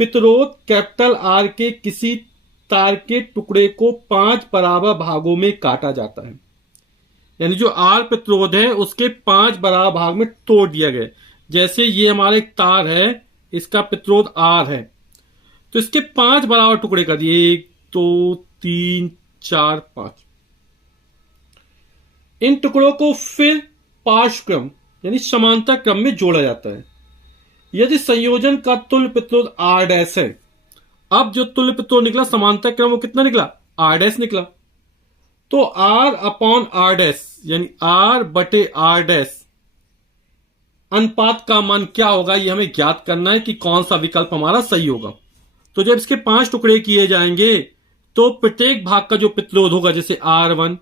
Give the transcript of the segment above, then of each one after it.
प्रतिरोध capital R के किसी तार के टुकड़े को 5 बराबर भागों में काटा जाता है। यानी जो आर प्रतिरोध है उसके 5 बराबर भाग में तोड़ दिया गया। जैसे ये हमारा एक तार है, इसका प्रतिरोध आर है, तो इसके 5 बराबर टुकड़े कर दिए, 1 2 3 4 5। इन टुकड़ों को फिर पार्श्व क्रम यानी समांतर क्रम में जोड़ा जाता है। यदि संयोजन का तुल्य प्रतिरोध आर डैश है, अब जो तुल्य प्रतिरोध निकला समांतर क्रम वो कितना निकला, आर डैश निकला, तो आर अपॉन आर डैश यानी आर बटे आर डैश अनुपात का मान क्या होगा, ये हमें ज्ञात करना है कि कौन सा विकल्प हमारा सही होगा। तो जब इसके 5 टुकड़े किए जाएंगे तो प्रत्येक भाग का जो प्रतिरोध होगा, जैसे R1,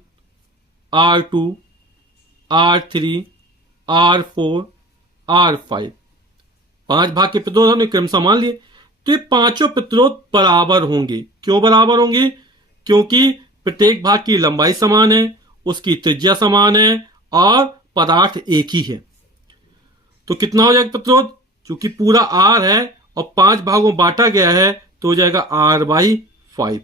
R2, R3, R4, R5, 5 भाग के प्रतिरोध हमने क्रम समान लिए, तो ये पांचों प्रतिरोध बराबर होंगे। क्यों बराबर होंगे? क्योंकि प्रत्येक भाग की लंबाई समान है, उसकी त्रिज्या समान है और पदार्थ एक ही है। तो कितना हो जाएगा प्रतिरोध? क्योंकि पूरा R है और 5 भागों बांटा गया है तो हो जाएगा R/5।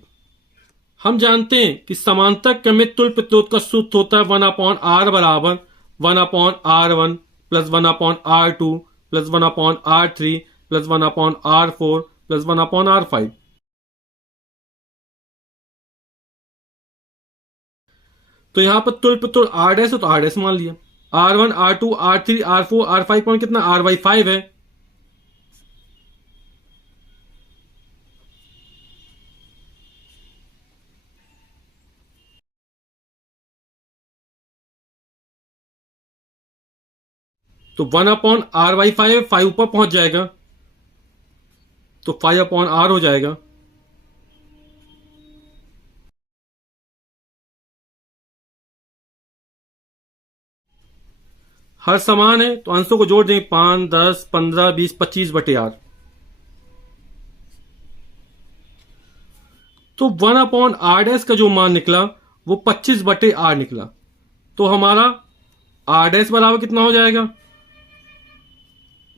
हम जानते हैं कि समांतर क्रमित तुल्य प्रतिरोध का सूत्र होता है 1/R बराबर 1/R1 plus 1/R2 plus 1/R3 plus 1/R4 plus 1/R5। तो यहां पर तुल्य प्रतिरोध R डैश है तो R डैश मान लिया। R1, R2, R3, R4, R5 कौन कितना, R/5 है। तो 1/R/5 5 ऊपर पहुंच जाएगा तो 5/R हो जाएगा। हर समान है तो अंशों को जोड़ देंगे, 5 10 15 20 25 बटे R। तो 1/R डैश का जो मान निकला वो 25 बटे R निकला। तो हमारा R डैश बराबर कितना हो जाएगा,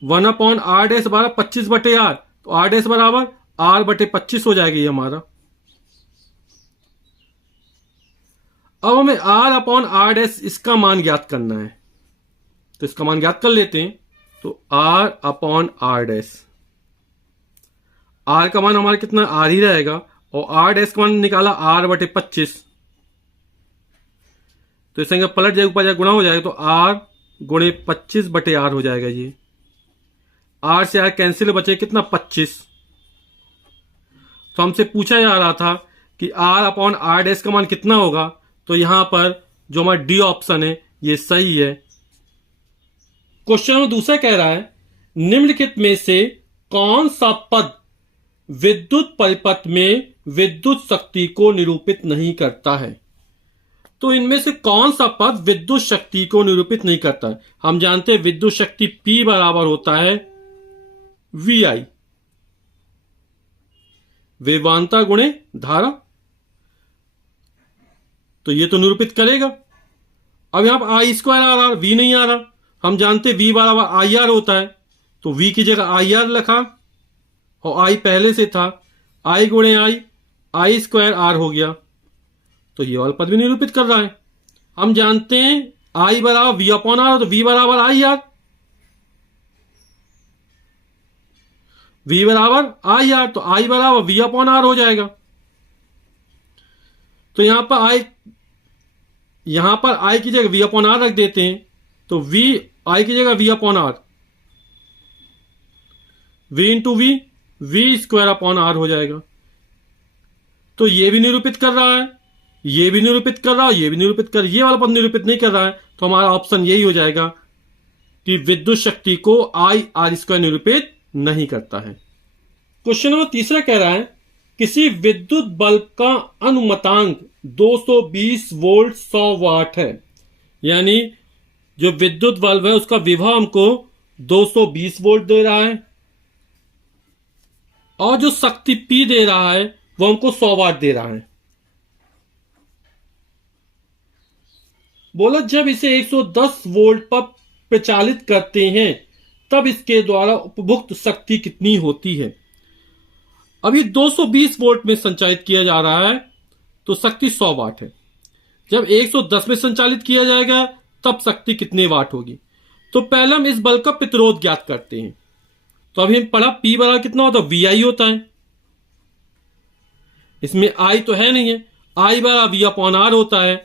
1/R डैश बराबर 25 बटे R, तो R डैश बराबर R बटे 25 हो जाएगा ये हमारा। अब हमें R/R डैश इसका मान ज्ञात करना है, तो इसका मान ज्ञात कर लेते हैं। तो R/R डैश, R का मान हमारा कितना R ही रहेगा और R डैश का मान निकाला R बटे 25, तो इसे पलट जाएगा, ऊपर जाएगा, गुणा हो जाएगा, तो R गुणे 25 बटे R हो जाएगा। ये R से R कैंसिल बचे कितना 25। तो हमसे पूछा जा रहा था कि R/R डैश का मान कितना होगा, तो यहां पर जो हमारा डी ऑप्शन है ये सही है। क्वेश्चन में दूसरा कह रहा है निम्नलिखित में से कौन सा पद विद्युत परिपथ में विद्युत शक्ति को निरूपित नहीं करता है। तो इनमें से कौन सा पद विद्युत शक्ति को निरूपित नहीं करता है। हम जानते हैं विद्युत शक्ति P बराबर होता है VI, विभवांतर गुणे धारा, तो ये तो निरूपित करेगा। अब यहां पर I² आ रहा, V नहीं आ रहा। हम जानते V बराबर IR होता है, तो V की जगह IR लिखा और I पहले से था, I गुणे I² R हो गया, तो ये वाला पद भी निरूपित कर रहा है। हम जानते हैं I बराबर V/R, तो V बराबर IR, V बराबर IR, तो I बराबर V/R हो जाएगा। तो यहां पर I की जगह V/R रख देते हैं, तो I की जगह V/R, V इंटू V²/R हो जाएगा। तो ये भी निरूपित कर रहा है, ये भी निरूपित कर रहा है, ये भी निरूपित कर, ये वाला पद निरूपित नहीं कर रहा है, तो हमारा ऑप्शन यही हो जाएगा कि विद्युत शक्ति को IR² निरूपित नहीं करता है। क्वेश्चन नंबर तीसरा कह रहा है किसी विद्युत बल्ब का अनुमतांक 220 वोल्ट 100 वाट है। यानी जो विद्युत बल्ब है उसका विभव हमको 220 वोल्ट दे रहा है और जो शक्ति P दे रहा है वो हमको 100 वाट दे रहा है। बोला जब इसे 110 वोल्ट पर प्रचालित करते हैं तब इसके द्वारा उपभुक्त शक्ति कितनी होती है। अब ये 220 वोल्ट में संचालित किया जा रहा है तो शक्ति 100 वाट है। जब 110 में संचालित किया जाएगा तब शक्ति कितने वाट होगी? तो पहले हम इस बल्ब का प्रतिरोध ज्ञात करते हैं। तो अभी हम पढ़ा P बराबर कितना होता है, VI होता है। इसमें I तो है नहीं है, I बराबर V अपॉन R होता है।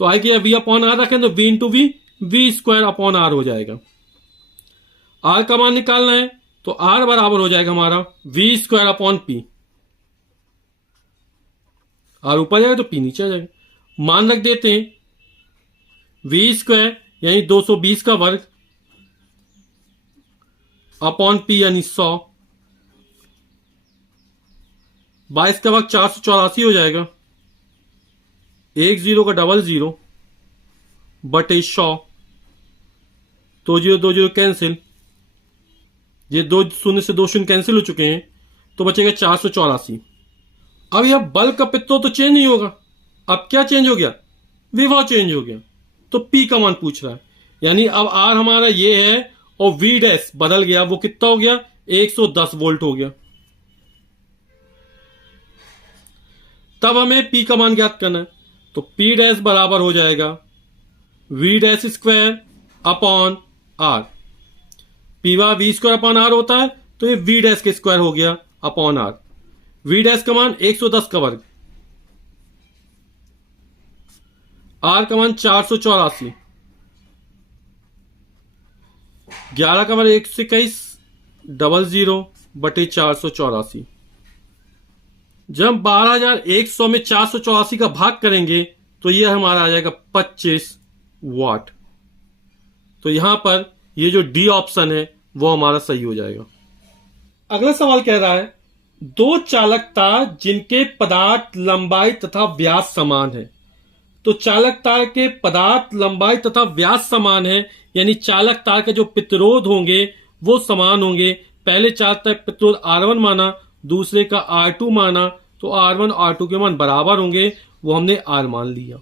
तो I की V अपॉन R रखें तो V into V, V square upon R हो जाएगा। R का मान निकालना है तो R बराबर हो जाएगा हमारा V square upon P। R ऊपर जाएगा तो P नीचे आ जाएगा। मान रख देते हैं, V स्क्वायर यानी 220 का वर्ग अपॉन P यानी 100, 22 का वर्ग 484 हो जाएगा, 10 का डबल 0 बटे 100, 2 0 कैंसिल, ये 2 शून्य से 2 शून्य कैंसिल हो चुके हैं तो बचेगा 484। अब यह बल्ब का प्रतिरोध तो चेंज नहीं होगा। अब क्या चेंज हो गया? विभव चेंज हो गया। तो P का मान पूछ रहा है, यानी अब R हमारा ये है और V डैश बदल गया, वो कितना हो गया? 110 वोल्ट हो गया। तब हमें P का मान ज्ञात करना है। तो P डैश बराबर हो जाएगा V dash square upon R। P बार V स्क्वायर अपॉन R होता है तो ये V डैश के स्क्वायर हो गया अपॉन R। V डैश का मान 110 का वर्ग, R का मान 484, 11 का वर्ग 121 डबल 0 बटे 484। जब 12100 में 484 का भाग करेंगे तो यह हमारा आ जाएगा 25 वाट। तो यहां पर ये जो डी ऑप्शन है वो हमारा सही हो जाएगा। अगला सवाल कह रहा है, दो चालक तार जिनके पदार्थ लंबाई तथा व्यास समान है। तो चालक तार के पदार्थ लंबाई तथा व्यास समान है, यानी चालक तार के जो प्रतिरोध होंगे वो समान होंगे। पहले चालक तार प्रतिरोध R1 माना, दूसरे का R2 माना, तो R1 और R2 के मान बराबर होंगे, वो हमने R मान लिया।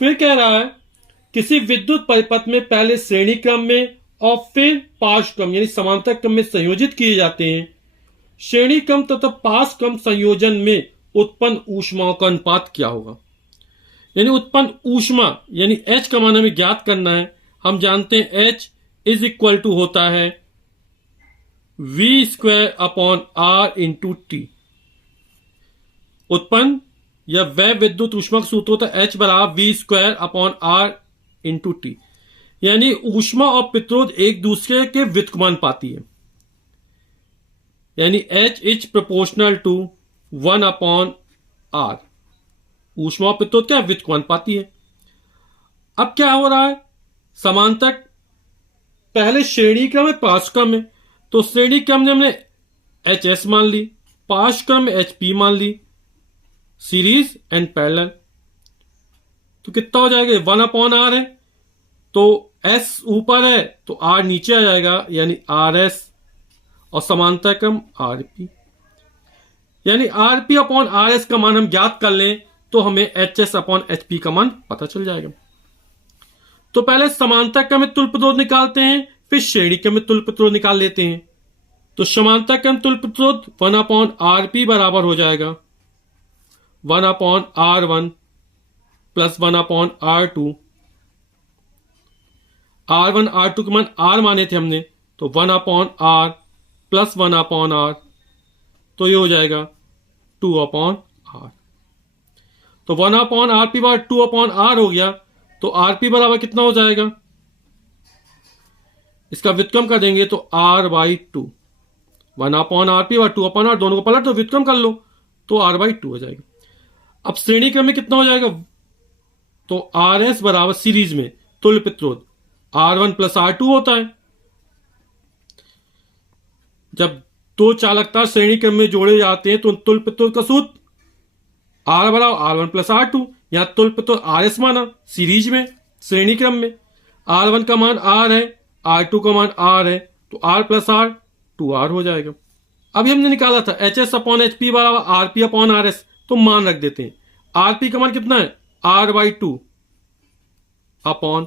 फिर कह रहा है, किसी विद्युत परिपथ में पहले श्रेणी क्रम में और फिर पार्श्व क्रम यानी समांतर क्रम में संयोजित किए जाते हैं। श्रेणी क्रम तथा पार्श्व क्रम संयोजन में उत्पन्न ऊष्माओं का अनुपात क्या होगा? यानी उत्पन्न ऊष्मा यानी H का मान हमें ज्ञात करना है। हम जानते हैं H इज इक्वल टू होता है V square upon R into T. उत्पन्न या वह विद्युत ऊष्मा का सूत्र होता है H बराबर V square upon R into T, यानी ऊष्मा और प्रतिरोध एक दूसरे के व्युत्क्रमानुपाती है, यानी H is proportional to 1 upon R। ऊष्मा और प्रतिरोध क्या व्युत्क्रमानुपाती है। अब क्या हो रहा है, समांतर पहले श्रेणी क्रम में पार्श्व क्रम में, तो श्रेणी क्रम में हमने HS मान ली, पार्श्व क्रम में HP मान ली, सीरीज एंड पैरेलल। तो कितना हो जाएगा? 1 अपॉन R है तो S ऊपर है तो R नीचे आ जाएगा, यानी RS, और समांतर क्रम RP, यानी RP अपॉन RS का मान हम ज्ञात कर लें तो हमें HS अपॉन HP का मान पता चल जाएगा। तो पहले समांतर क्रम में तुल्य प्रतिरोध निकालते हैं, फिर श्रेणी क्रम में तुल्य प्रतिरोध निकाल लेते हैं। तो समांतर क्रम तुल्य प्रतिरोध 1 अपॉन RP बराबर हो जाएगा 1 upon R1 plus 1 upon R2। R1 R2 के मान R माने थे हमने, तो 1 upon R plus 1 upon R, तो ये हो जाएगा 2 अपॉन R। तो 1 अपॉन RP बराबर 2 अपॉन R हो गया, तो RP बराबर कितना हो जाएगा? इसका व्युत्क्रम कर देंगे तो R बाई 2, 1 अपॉन RP बराबर 2 अपॉन R, दोनों को पलट दो व्युत्क्रम कर लो तो R बाई 2 हो जाएगा। अब श्रेणी क्रम में कितना हो जाएगा? तो RS बराबर सीरीज में तुल्य प्रतिरोध R1 प्लस R2 होता है। जब दो चालक तार श्रेणी क्रम में जोड़े जाते हैं तो तुल्य प्रतिरोध का सूत्र R बराबर R1 प्लस R2। यहां तुल्य प्रतिरोध RS माना सीरीज में श्रेणी क्रम में, R1 का मान R है, R2 का मान R है, तो R प्लस R 2R हो जाएगा। अभी हमने निकाला था HS अपॉन HP बराबर RP अपॉन RS, तो मान रख देते हैं। RP का मान कितना है? R बाई 2 अपॉन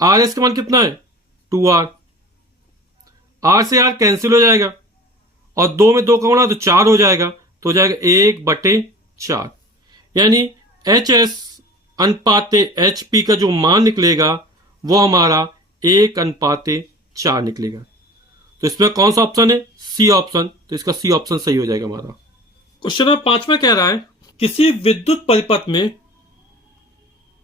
RS का मान कितना है? 2R। आर से आर कैंसिल हो जाएगा और 2 में 2 का गुणा तो 4 हो जाएगा, तो हो जाएगा 1/4। यानी एच एस अनुपाते एच पी का जो मान निकलेगा वो हमारा 1/4 निकलेगा। तो इसमें कौन सा ऑप्शन है? C option. तो इसका सी ऑप्शन सही हो जाएगा हमारा। क्वेश्चन नंबर 5 कह रहा है किसी विद्युत परिपथ में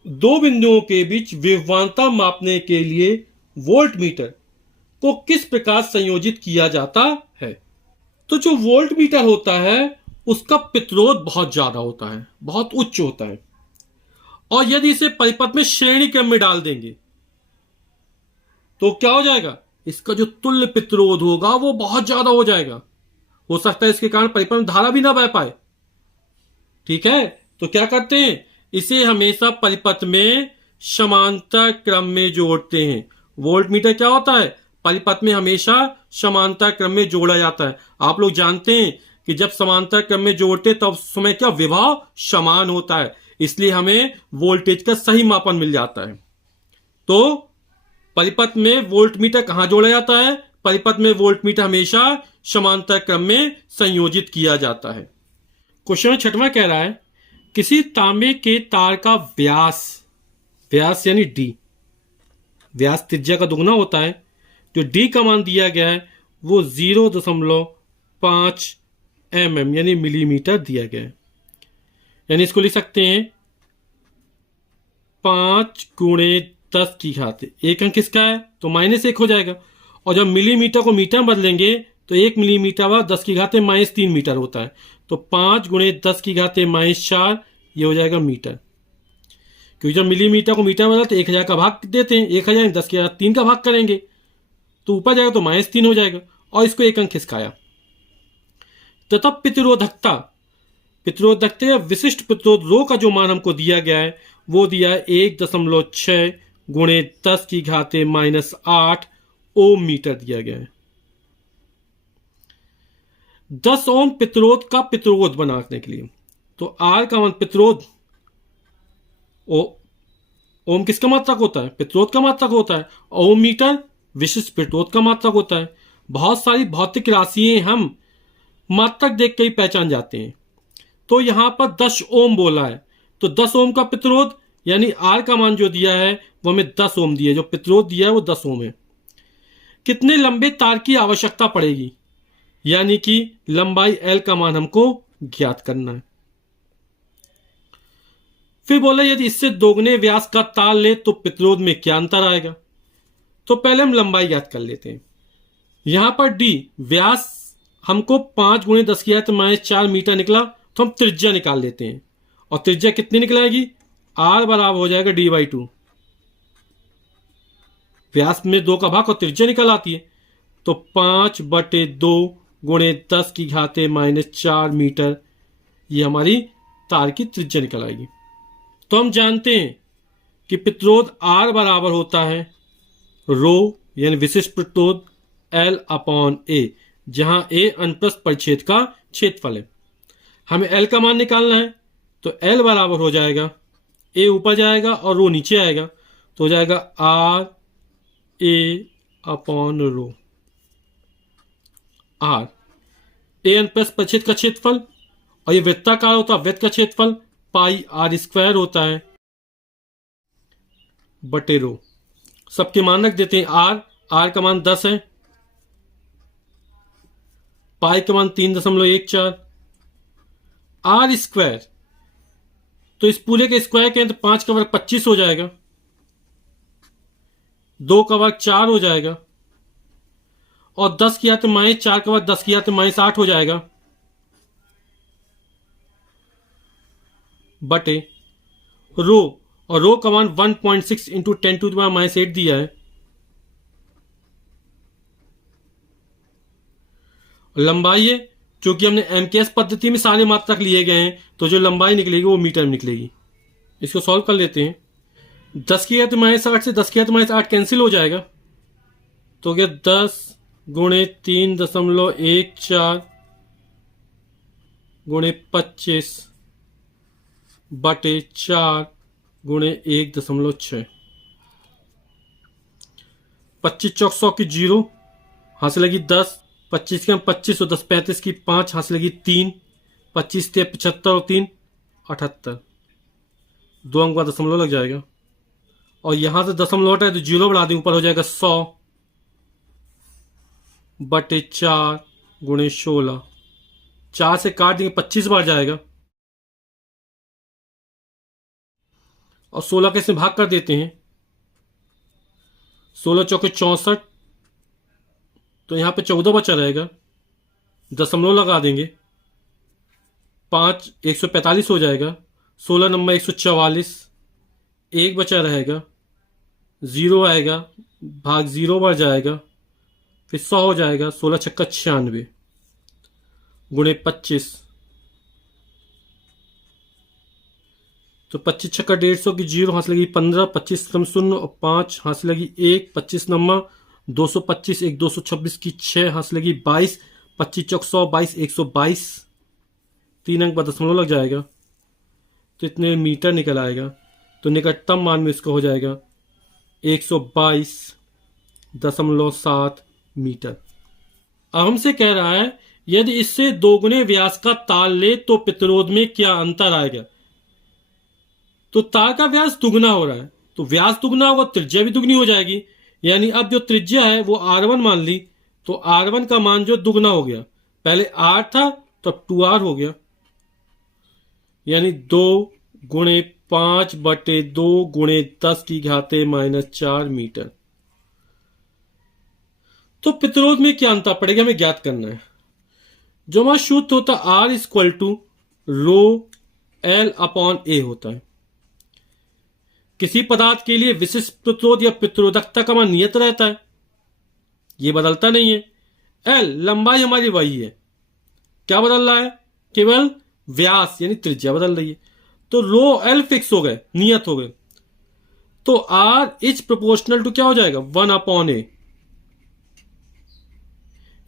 दो बिंदुओं के बीच विभवांतर मापने के लिए वोल्ट मीटर को किस प्रकार संयोजित किया जाता है? तो जो वोल्ट मीटर होता है उसका प्रतिरोध बहुत ज्यादा होता है, बहुत उच्च होता है, और यदि इसे परिपथ में श्रेणी क्रम में डाल देंगे तो क्या हो जाएगा? इसका जो तुल्य प्रतिरोध होगा वो बहुत ज्यादा हो जाएगा। हो सकता है इसके कारण परिपथ में धारा भी ना बह पाए। ठीक है, तो क्या करते हैं, इसे हमेशा परिपथ में समांतर क्रम में जोड़ते हैं। वोल्ट मीटर क्या होता है? परिपथ में हमेशा समांतर क्रम में जोड़ा जाता है। आप लोग जानते हैं कि जब समांतर क्रम में जोड़ते तब उस समय क्या विभव समान होता है, इसलिए हमें वोल्टेज का सही मापन मिल जाता है। तो परिपथ में वोल्ट मीटर कहां जोड़ा जाता है? परिपथ में वोल्ट मीटर हमेशा समांतर क्रम में संयोजित किया जाता है। क्वेश्चन 6वां कह रहा है किसी तांबे के तार का व्यास, व्यास यानी डी, व्यास त्रिज्या का दुगना होता है, जो डी का मान दिया गया है वो 0.5 mm यानी मिलीमीटर दिया गया है। यानी इसको लिख सकते हैं 5 × 10 की घात, एक अंक किसका है तो -1 हो जाएगा, और जब मिलीमीटर को मीटर बदलेंगे तो 1 मिलीमीटर व 10 की घात -3 मीटर होता है। तो 5 × 10 की घात -4 ये हो जाएगा मीटर, क्योंकि जब मिलीमीटर को मीटर बदला तो 1000 का भाग देते हैं, 1000 10 की घात 3 का भाग करेंगे तो ऊपर जाएगा तो -3 हो जाएगा, और इसको एक अंक खिसकाया। तथा प्रतिरोधकता, प्रतिरोधकता या विशिष्ट प्रतिरोध रो का जो मान हमको दिया गया है वो दिया है 1.6 × 10 की घात -8 ओम मीटर दिया गया है। 10 ओम प्रतिरोध का प्रतिरोध बनाने के लिए, तो आर का मान प्रतिरोध, ओम किसका मात्रक होता है? प्रतिरोध का मात्रक होता है। ओम मीटर विशिष्ट प्रतिरोध का मात्रक होता है। बहुत सारी भौतिक राशियां हम मात्रक देख के ही पहचान जाते हैं। तो यहां पर 10 ओम बोला है, तो 10 ओम का प्रतिरोध यानी आर का मान जो दिया है वो हमें 10 ओम दिया है, जो प्रतिरोध दिया है वो 10 ओम है। कितने लंबे तार की आवश्यकता पड़ेगी, यानी कि लंबाई एल का मान हमको ज्ञात करना है। फिर बोला यदि इससे दोगुने व्यास का तार ले तो प्रतिरोध में क्या अंतर आएगा? तो पहले हम लंबाई ज्ञात कर लेते हैं। यहां पर डी व्यास हमको 5 × 10 की घात -4 मीटर निकला, तो हम त्रिज्या निकाल लेते हैं, और त्रिज्या कितनी निकलेगी? आर बराबर हो जाएगा d/2। व्यास में 2 का भाग और त्रिज्या निकल आती है, तो 5/2 × 10 की घात -4 मीटर ये हमारी तार की त्रिज्या निकल आएगी। तो हम जानते हैं कि प्रतिरोध आर बराबर होता है रो यानी विशिष्ट प्रतिरोध L/A, जहां A अनुप्रस्थ परिच्छेद का क्षेत्रफल है। हमें L का मान निकालना है, तो L बराबर हो जाएगा, A ऊपर जाएगा और रो नीचे आएगा, तो हो जाएगा RA/ρ। R A अनुप्रस्थ परिच्छेद का क्षेत्रफल, और ये वृत्ताकार होता है, वृत्त का क्षेत्रफल πr² होता है बटे रो। सबके मान रख देते हैं। R का मान 10 है, पाई का मान 3.14, R², तो इस पूरे के स्क्वायर के तो 5 का वर्ग 25 हो जाएगा, 2 का वर्ग 4 हो जाएगा, और 10 की घात -4 का वर्ग 10 की घात -8 हो जाएगा बटे रो, और रो का मान 1.6 × 10⁻⁸ दिया है। लंबाई है, क्योंकि हमने एमकेएस पद्धति में सारे मात्रक लिए गए हैं, तो जो लंबाई निकलेगी वो मीटर में निकलेगी। इसको सॉल्व कर लेते हैं। 10 की घात -8 से 10 की घात -8 कैंसिल हो जाएगा, तो क्या 10 × 3.14 × 25 बटे 4 × 1.6, 25 चौक 100 की 0, हाथ से लगी 10, 25 के 25 और 10 35 की 5, हाथ से लगी 3, 25 से 75 और 3 78, 2 अंक का दशमलव लग जाएगा। और यहां से दशमलव हटा है तो 0 बढ़ा दें, ऊपर हो जाएगा 100 बटे 4 गुणे 16, 4 से काट देंगे 25 बार जाएगा और 16 के इसमें भाग कर देते हैं। 16 चौके 64, तो यहां पे 14 बचा रहेगा, दशमलव लगा देंगे, 5 145 हो जाएगा, 16 नंबर 144, 1 बचा रहेगा, 0 आएगा, भाग 0 बढ़ जाएगा, फिर 100 हो जाएगा, 16 छक्का 96 गुणे 25, तो 25 छक्का 150 की 0, हाथ लगी 15, 25 क्रम 0 और 5, हाथ लगी 1, 25 नंबर 225, 1 226 की 6, हाथ लगी 22, 25 चौक 100, 22 122, 3 अंक पर दशमलव लग जाएगा, तो इतने मीटर निकल आएगा। तो निकटतम मान में इसका हो जाएगा 122.7 मीटर। अब हमसे कह रहा है यदि इससे दोगुने व्यास का तार ले तो प्रतिरोध में क्या अंतर आएगा। तो तार का व्यास दुगना हो रहा है, तो व्यास दुगना होगा, त्रिज्या भी दुगनी हो जाएगी। यानी अब जो त्रिज्या है वो R1 मान ली, तो R1 का मान जो दुगना हो गया, पहले R था तो अब 2R हो गया, यानी 2 गुणे 5 बटे 2 गुणे 10 की घाते -4 मीटर। तो प्रतिरोध में क्या अंतर पड़ेगा हमें ज्ञात करना है। जो हमारा सूत्र होता है R equal to rho L upon A होता है। किसी पदार्थ के लिए विशिष्ट प्रतिरोध या प्रतिरोधकता का मान नियत रहता है, ये बदलता नहीं है। L लंबाई हमारी वही है, क्या बदल रहा है, केवल व्यास यानी त्रिज्या बदल रही है। तो रो L फिक्स हो गए, नियत हो गए, तो R इज प्रोपोर्शनल टू क्या हो जाएगा 1 अपॉन A,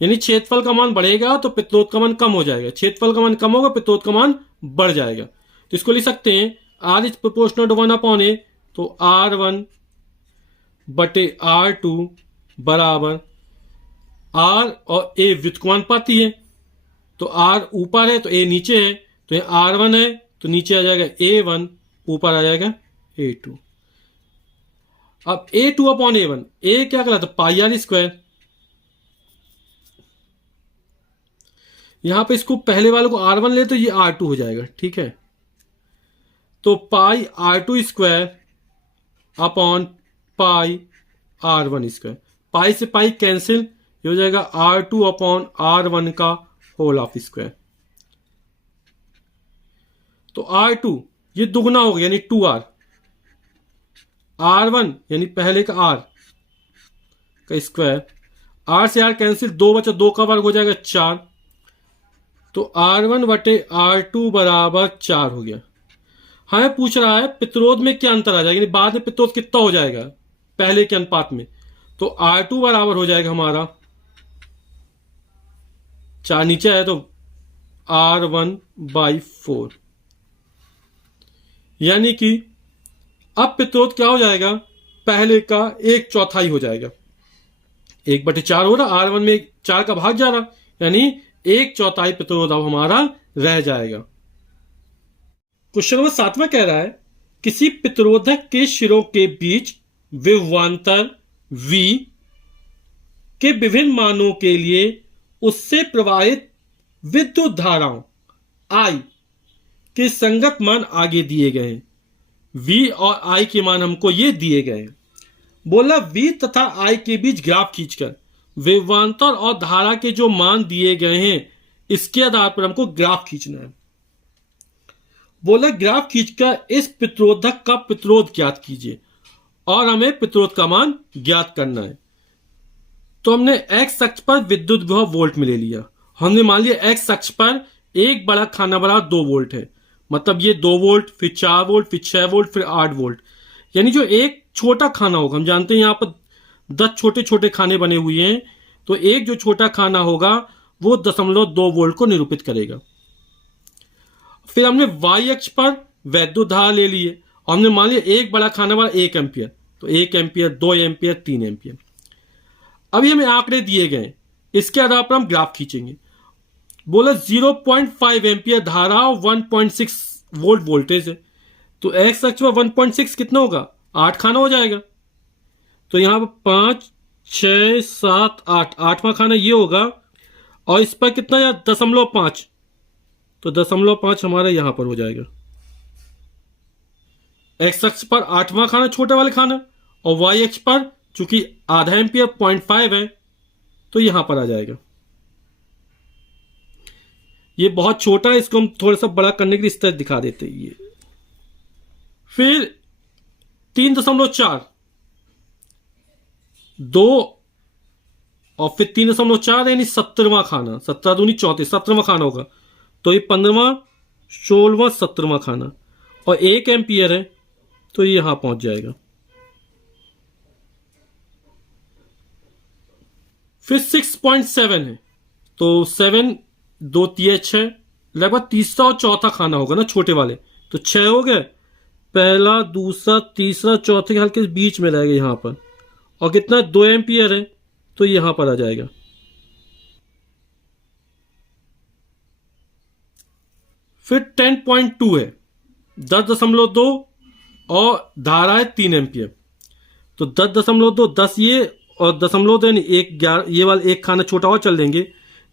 यानी क्षेत्रफल का मान बढ़ेगा तो प्रतिरोध का मान कम हो जाएगा, क्षेत्रफल का मान कम होगा प्रतिरोध का मान बढ़ जाएगा। तो इसको लिख सकते हैं R is proportional to 1 upon A, तो R1 बटे R2 बराबर R और A व्युत्क्रमानुपाती है, तो R ऊपर है तो A नीचे है, तो ये R1 है तो नीचे आ जाएगा A1, ऊपर आ जाएगा A2। अब A2 अपॉन A1, A क्या कहलाता है पाई R स्क्वायर, यहां पे इसको पहले वाले को R1 ले तो ये R2 हो जाएगा, ठीक है। तो pi R2 square upon pi R1 square, pi से पाई कैंसिल, ये हो जाएगा R2 अपॉन R1 का होल ऑफ स्क्वायर। तो R2 ये दुगना हो गया यानी 2R, R1 यानी पहले का R का स्क्वायर, R से R कैंसिल, 2 बचा, 2 का वर्ग हो जाएगा 4, तो R1 बटे R2 बराबर 4 हो गया। हमें पूछ रहा है प्रतिरोध में क्या अंतर आ जाएगा, यानी बाद में प्रतिरोध कितना हो जाएगा पहले के अनुपात में, तो R2 बराबर हो जाएगा हमारा 4 नीचे है तो R1/4, यानी कि अब प्रतिरोध क्या हो जाएगा, पहले का 1/4 हो जाएगा, 1/4 हो रहा, R1 में 4 का भाग जा रहा, यानी 1/4 प्रतिरोध अब हमारा रह जाएगा। क्वेश्चन नंबर 7वां कह रहा है किसी प्रतिरोधक के सिरों के बीच विभवांतर V के विभिन्न मानों के लिए उससे प्रवाहित विद्युत धाराओं I के संगत मान आगे दिए गए हैं। V और I के मान हमको ये दिए गए हैं। बोला V तथा I के बीच ग्राफ खींचकर विभवांतर और धारा के जो मान दिए गए हैं इसके आधार पर हमको ग्राफ खींचना है। बोला ग्राफ खींचकर इस प्रतिरोधक का प्रतिरोध ज्ञात कीजिए और हमें प्रतिरोध का मान ज्ञात करना है। तो हमने एक्स अक्ष पर विद्युत विभव वोल्ट में ले लिया, हमने मान लिया एक्स अक्ष पर एक बड़ा खाना बराबर 2 वोल्ट है, मतलब ये 2 वोल्ट, फिर 4 वोल्ट, फिर 6 वोल्ट, फिर 8 वोल्ट, यानी जो एक छोटा खाना होगा, हम जानते हैं यहां पर 10 छोटे छोटे खाने बने हुए हैं, तो एक जो छोटा खाना होगा वो 0.2 वोल्ट को निरूपित करेगा। फिर हमने वाई अक्ष पर वैद्युत धारा ले लिए और हमने मान लिया एक बड़ा खाना वाला 1 एम्पियर, तो 1 एम्पियर, 2 एम्पियर, 3 एम्पियर। अभी हमें आंकड़े दिए गए इसके आधार पर हम ग्राफ खींचेंगे। बोला 0.5 एम्पियर धारा और 1.6 वोल्ट वोल्टेज है, तो एक्स अक्ष पर 1.6 कितना होगा, 8 खाना हो जाएगा। तो यहां पर 5 6 7 8, 8वां खाना ये होगा, और इस पर कितना या 0.5, तो 0.5 हमारा यहां पर हो जाएगा। एक्स अक्ष पर 8वां खाना छोटे वाले खाना, और वाई अक्ष पर चूंकि आधा एम्पियर 0.5 है तो यहां पर आ जाएगा। ये बहुत छोटा है, इसको हम थोड़ा सा बड़ा करने के लिए इस तरह दिखा देते हैं। ये फिर 3.4 2 और फिर 3.4 यानी 17वां खाना, 17 दूनी 34, 17वां खाना होगा, तो ये 15वां 16वां 17वां खाना, और 1 एम्पियर है तो ये यहां पहुंच जाएगा। फिर 6.7 है, तो 7 2 3 6, लगभग तीसरा और चौथा खाना होगा ना छोटे वाले, तो 6 हो गए, पहला दूसरा तीसरा चौथे के हल्के बीच में रहेगा यहां पर, और कितना 2 एम्पियर है तो यहां पर आ जाएगा। फिर 10.2 है, 10.2 और धारा है 3 एम्पियर, तो 10.2 10 ये और 0.2 यानी 1 ये वाला 1 खाना छोटा और चल देंगे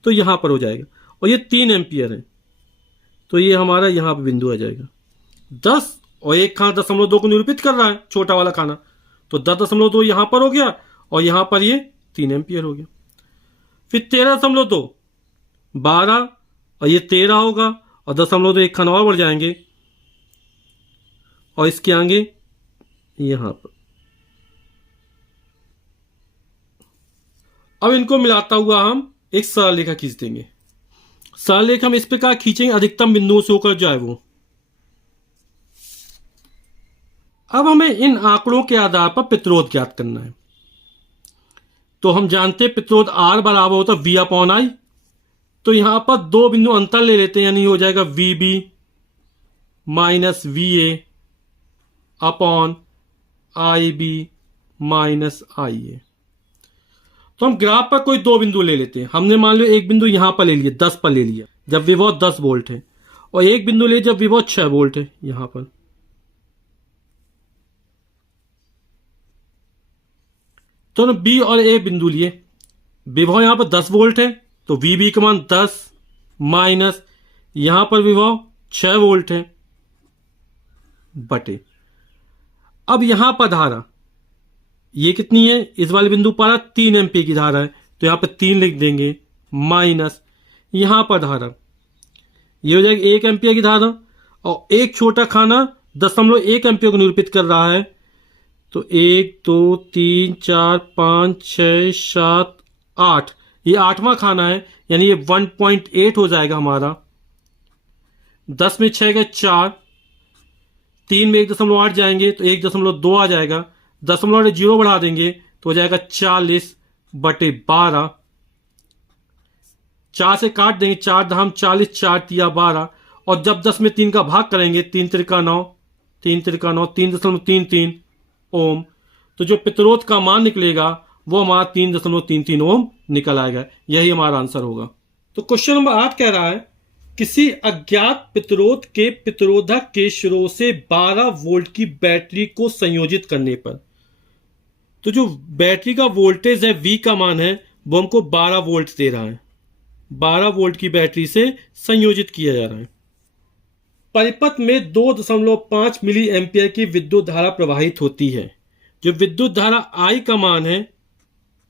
तो यहां पर हो जाएगा, और ये 3 एम्पियर है तो ये हमारा यहां पर बिंदु आ जाएगा। 10 और 1 खाना 0.2 को निरूपित कर रहा है छोटा वाला खाना, तो 10.2 यहां पर हो गया, और यहां पर ये 3 एम्पियर हो गया। फिर 13.2 12 और ये 13 होगा, और 0.2 1 खाना और बढ़ जाएंगे, और इसके आगे यहां पर। अब इनको मिलाता हुआ हम एक सरल रेखा खींच देंगे। सरल रेखा हम इस प्रकार खींचेंगे अधिकतम बिंदुओं से होकर जाए वो। अब हमें इन आंकड़ों के आधार पर प्रतिरोध ज्ञात करना है। तो हम जानते हैं प्रतिरोध R बराबर होता है V/I, तो यहां पर 2 बिंदु अंतर ले लेते हैं, यानी हो जाएगा VB minus VA upon IB minus IA। तो हम ग्राफ पर कोई 2 बिंदु ले लेते हैं। हमने मान लो एक बिंदु यहां पर ले लिया, 10 पर ले लिया जब विभव 10 वोल्ट है, और एक बिंदु ले जब विभव 6 वोल्ट है यहां पर। तो ना बी और ए बिंदु लिए, विभव यहां पर 10 वोल्ट है तो VB का मान 10 माइनस यहां पर विभव 6 वोल्ट है बटे, अब यहां पर धारा ये कितनी है, इस वाले बिंदु पर 3 एम्पियर की धारा है तो यहां पर 3 लिख देंगे, माइनस यहां पर धारा ये हो जाएगी 1 एम्पियर की धारा, और एक छोटा खाना 0.1 एम्पियर को निरूपित कर रहा है, तो 1 2 3 4 5 6 7 8, ये 8वां खाना है, यानी ये 1.8 हो जाएगा हमारा। 10 में 6 गए 4, 3 में 1.8 जाएंगे तो 1.2 आ जाएगा, 0.0 बढ़ा देंगे तो हो जाएगा 40/12। 4 से काट देंगे, 4 धाम 40, 4 तिया 12, और जब 10 में 3 का भाग करेंगे 3 त्रिका 9, 3 त्रिका 9, 3.33 ओम, तो जो प्रतिरोध का मान निकलेगा वो हमारा 3.33 ओम निकल आएगा। यही हमारा आंसर होगा। तो क्वेश्चन नंबर 8 कह रहा है किसी अज्ञात प्रतिरोध के प्रतिरोधक के शुरू से 12 वोल्ट की बैटरी को संयोजित करने पर, तो जो बैटरी का वोल्टेज है V का मान है वो हमको 12 वोल्ट दे रहा है, 12 वोल्ट की बैटरी से संयोजित किया जा रहा है। परिपथ में 2.5 मिली एम्पियर की विद्युत धारा प्रवाहित होती है। जो विद्युत धारा I का मान है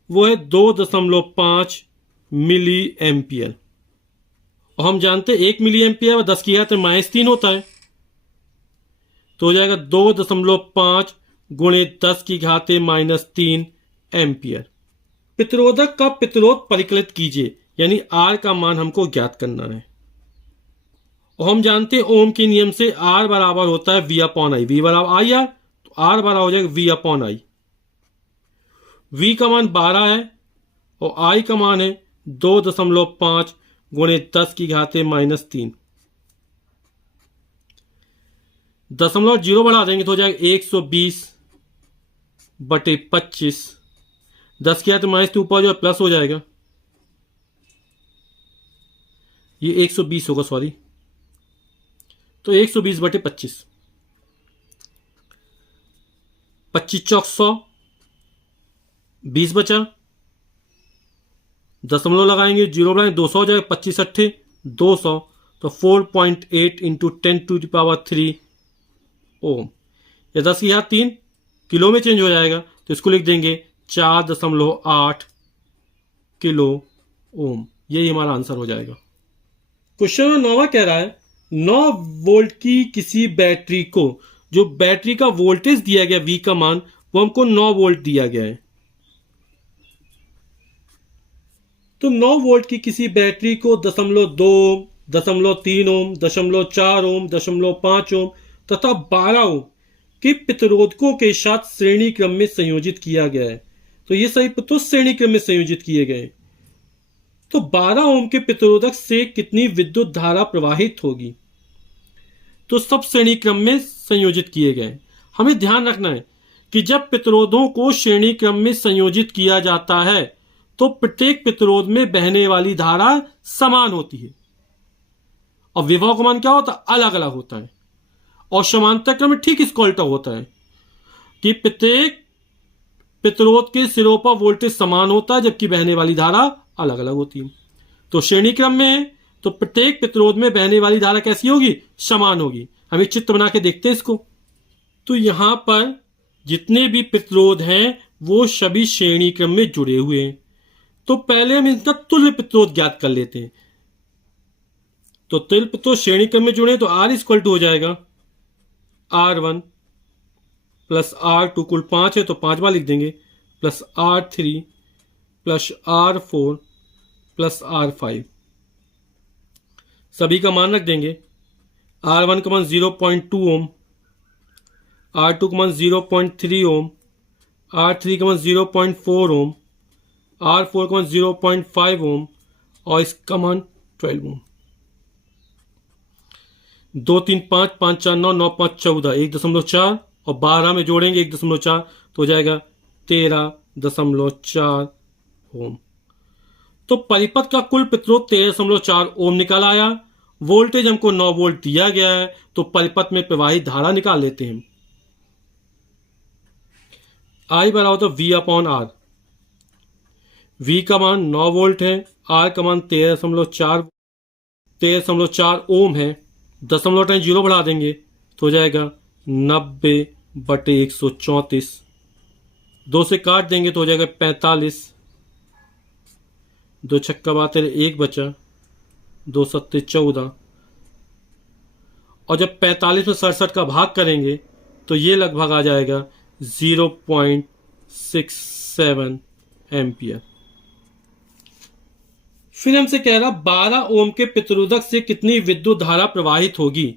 वो है 2.5 मिली एम्पियर, और हम जानते हैं 1 मिली एम्पियर और 10 की घात -3 होता है, तो हो जाएगा 2.5 गुणे 10 की घात -3 एम्पियर। प्रतिरोधक का प्रतिरोध परिकलित कीजिए, यानी R का मान हमको ज्ञात करना है, और हम जानते हैं ओम के नियम से R बराबर होता है V/I, V बराबर IR, तो R बराबर हो जाएगा V/I। V का मान 12 है और I का मान है 2.5 गुणे 10 की घात -3। 0.0 बढ़ा देंगे तो हो जाएगा 120/25, 10 की घात -2 ऊपर जो प्लस हो जाएगा, ये 120 होगा, सॉरी, तो 120/25, 25 चौक 100, 20 बचा, दशमलव लगाएंगे, जीरो लगाएंगे, 200 हो जाएगा, 25 अट्ठे 200, तो 4.8 इंटू 10⁻³ ओम। या 10 की 3 किलो में चेंज हो जाएगा, तो इसको लिख देंगे 4.8 किलो ओम। यही हमारा आंसर हो जाएगा। क्वेश्चन नंबर 9 कह रहा है 9 वोल्ट की किसी बैटरी को, जो बैटरी का वोल्टेज दिया गया V का मान, वो हमको 9 वोल्ट दिया गया है। तो 9 वोल्ट की किसी बैटरी को 0.2, 0.3 ओम, 0.4 ओम, 0.5 ओम तथा 12 ओम के प्रतिरोधकों के साथ श्रेणी क्रम में संयोजित किया गया है। तो ये सभी तो श्रेणी क्रम में संयोजित किए गए। तो 12 ओम के प्रतिरोधक से कितनी विद्युत धारा प्रवाहित होगी? तो सब श्रेणी क्रम में संयोजित किए गए। हमें ध्यान रखना है कि जब प्रतिरोधों को श्रेणी क्रम में संयोजित किया जाता है तो प्रत्येक प्रतिरोध में बहने वाली धारा समान होती है और विभव का मान क्या होता है? अलग अलग होता है। और समांतर क्रम में ठीक इसका उल्टा होता है कि प्रत्येक प्रतिरोध के सिरों पर वोल्टेज समान होता है जबकि बहने वाली धारा अलग अलग होती है। तो श्रेणी क्रम में तो प्रत्येक प्रतिरोध में बहने वाली धारा कैसी होगी? समान होगी। हम एक चित्र बना के देखते हैं इसको। तो यहां पर जितने भी प्रतिरोध हैं वो सभी श्रेणी क्रम में जुड़े हुए हैं। तो पहले हम इनका तुल्य प्रतिरोध ज्ञात कर लेते हैं। तो तुल्य प्रतिरोध श्रेणी क्रम में जुड़े तो R इक्वल टू हो जाएगा R1 प्लस R2, कुल 5 है तो 5 बार लिख देंगे, plus R3 plus R4 plus R5। सभी का मान रख देंगे। R1 का मान 0.2 ओम, R2 का मान 0.3 ओम, R3 का मान 0.4 ओम, R4 का मान 0.5 ओम और इसका मान 12 ओम। 2 3 5 5 4 9 9 5 14, 1.4 और 12 में जोड़ेंगे 1.4 तो हो जाएगा 13.4 ओम। तो परिपथ का कुल प्रतिरोध 13.4 ओम निकल आया। वोल्टेज हमको 9 वोल्ट दिया गया है तो परिपथ में प्रवाहित धारा निकाल लेते हैं। I बराबर तो V/R। V का मान 9 वोल्ट है, R का मान 13.4 ओम है। 0.0 बढ़ा देंगे तो हो जाएगा 90/134। 2 से काट देंगे तो हो जाएगा 45। 2 छक्का बात 1 बचा, 2 सत्ते 14 और जब 45 में 67 का भाग करेंगे तो ये लगभग आ जाएगा 0.67 एम्पियर। फिर हमसे कह रहा 12 ओम के प्रतिरोधक से कितनी विद्युत धारा प्रवाहित होगी।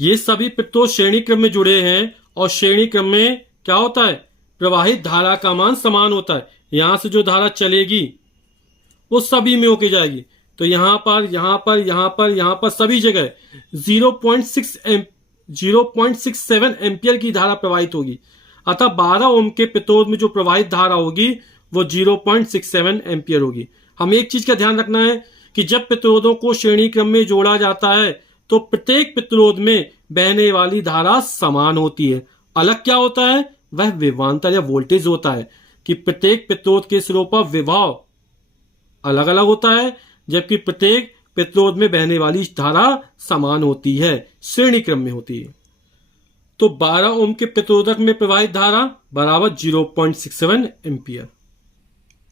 ये सभी प्रतिरोध श्रेणी क्रम में जुड़े हैं और श्रेणी क्रम में क्या होता है? प्रवाहित धारा का मान समान होता है। यहां से जो धारा चलेगी वो सभी में होके जाएगी। तो यहां पर सभी जगह 0.67 एम्पियर की धारा प्रवाहित होगी। अतः 12 ओम के प्रतिरोध में जो प्रवाहित धारा होगी वो 0.67 एम्पियर होगी। हमें एक चीज का ध्यान रखना है कि जब प्रतिरोधों को श्रेणी क्रम में जोड़ा जाता है तो प्रत्येक प्रतिरोध में बहने वाली धारा समान होती है। अलग क्या होता है? वह विभवांतर या वोल्टेज होता है कि प्रत्येक प्रतिरोध के सिरों पर विभव अलग अलग होता है जबकि प्रत्येक प्रतिरोध में बहने वाली धारा समान होती है, श्रेणी क्रम में होती है। तो 12 ओम के प्रतिरोधक में प्रवाहित धारा बराबर 0.67 एम्पियर।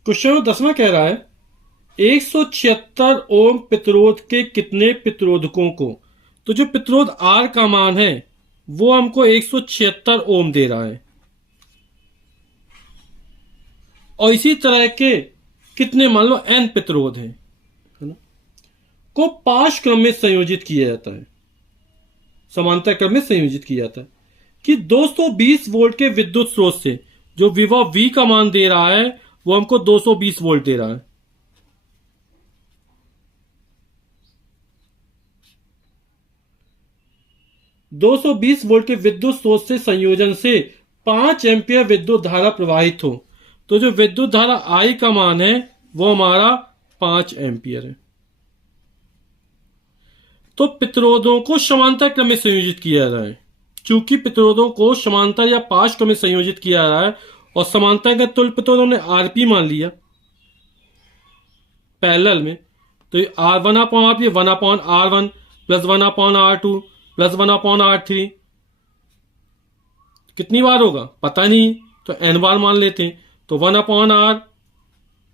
क्वेश्चन 10वां कह रहा है 176 ओम प्रतिरोध के कितने प्रतिरोधकों को, तो जो प्रतिरोध R का मान है वो हमको 176 ओम दे रहा है और इसी तरह के कितने मान लो N प्रतिरोध हैं, है ना, को 5 क्रम में संयोजित किया जाता है, समांतर क्रम में संयोजित किया जाता है कि 220 वोल्ट के विद्युत स्रोत से जो विभव V का मान दे रहा है वो हमको 220 वोल्ट दे रहा है। $220 वोल्ट के विद्युत स्रोत से संयोजन से 5 एम्पियर विद्युत धारा प्रवाहित हो तो जो विद्युत धारा I का मान है वो हमारा 5 एम्पियर है। तो प्रतिरोधों को समांतर क्रम में संयोजित किया जा रहा है। चूंकि प्रतिरोधों को समांतर या पार्श्व क्रम में संयोजित किया जा रहा है और समांतर का तुल्य प्रतिरोध हमने आरपी मान लिया पैरेलल में, तो ये R one upon R P, one upon R one plus one upon R two plus one upon R three, कितनी बार होगा पता नहीं, तो एन बार मान लेते हैं। तो one upon R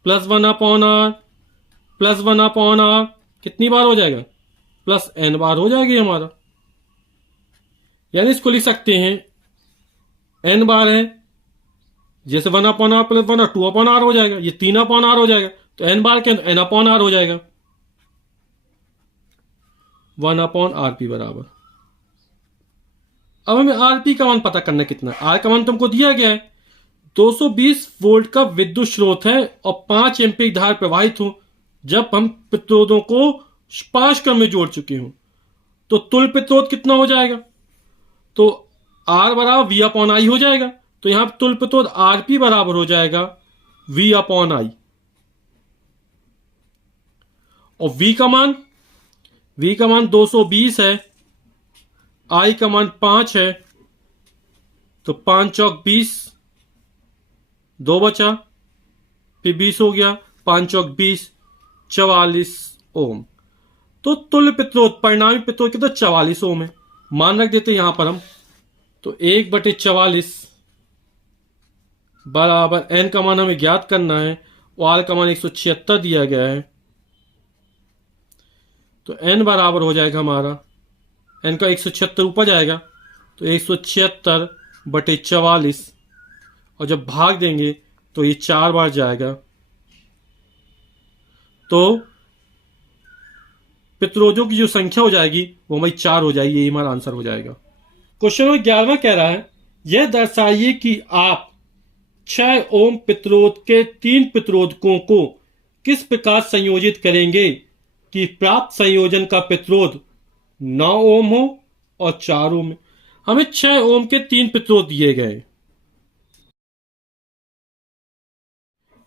plus one upon R plus one upon R कितनी बार हो जाएगा, प्लस एन बार हो जाएगी हमारा। यानी इसको लिख सकते हैं एन बार है, जैसे one upon R plus one R, two upon R हो जाएगा, ये तीन अपॉन आर हो जाएगा, तो एन बार के एन अपॉन आर हो जाएगा, वन अपॉन आर पी बराबर। अब हमें आरपी का मान पता करना कितना है। आर का मान तुमको दिया गया है, 220 वोल्ट का विद्युत स्रोत है और 5 एम्पीयर धारा प्रवाहित हो जब हम प्रतिरोधों को पार्श्व क्रम में जोड़ चुके हों, तो तुल्य प्रतिरोध कितना हो जाएगा, तो आर बराबर वी अपॉन आई हो जाएगा। तो यहां पर तुल्य प्रतिरोध आरपी बराबर हो जाएगा वी अपॉन आई, और वी का मान 220 है, आई का मान 5 है, तो 5 चौक 20, 2 बचा, फिर 20 हो गया, 5 चौक 20, 44 ओम। तो तुल्य प्रतिरोध परिणामी प्रतिरोध कितना 44 ओम है, मान रख देते यहां पर हम। तो 1/44 बराबर एन का मान हमें ज्ञात करना है और आर का मान 176 दिया गया है, तो एन बराबर हो जाएगा हमारा, एन का 176 ऊपर जाएगा, तो 176/44, और जब भाग देंगे तो ये 4 बार जाएगा, तो प्रतिरोधों की जो संख्या हो जाएगी वो हमारी 4 हो जाएगी, यही हमारा आंसर हो जाएगा। क्वेश्चन नंबर 11वां कह रहा है, यह दर्शाइए कि आप 6 ओम प्रतिरोध के 3 प्रतिरोधकों को किस प्रकार संयोजित करेंगे कि प्राप्त संयोजन का प्रतिरोध 9 ओम हो और 4 ओम है। हमें 6 ओम के 3 प्रतिरोध दिए गए,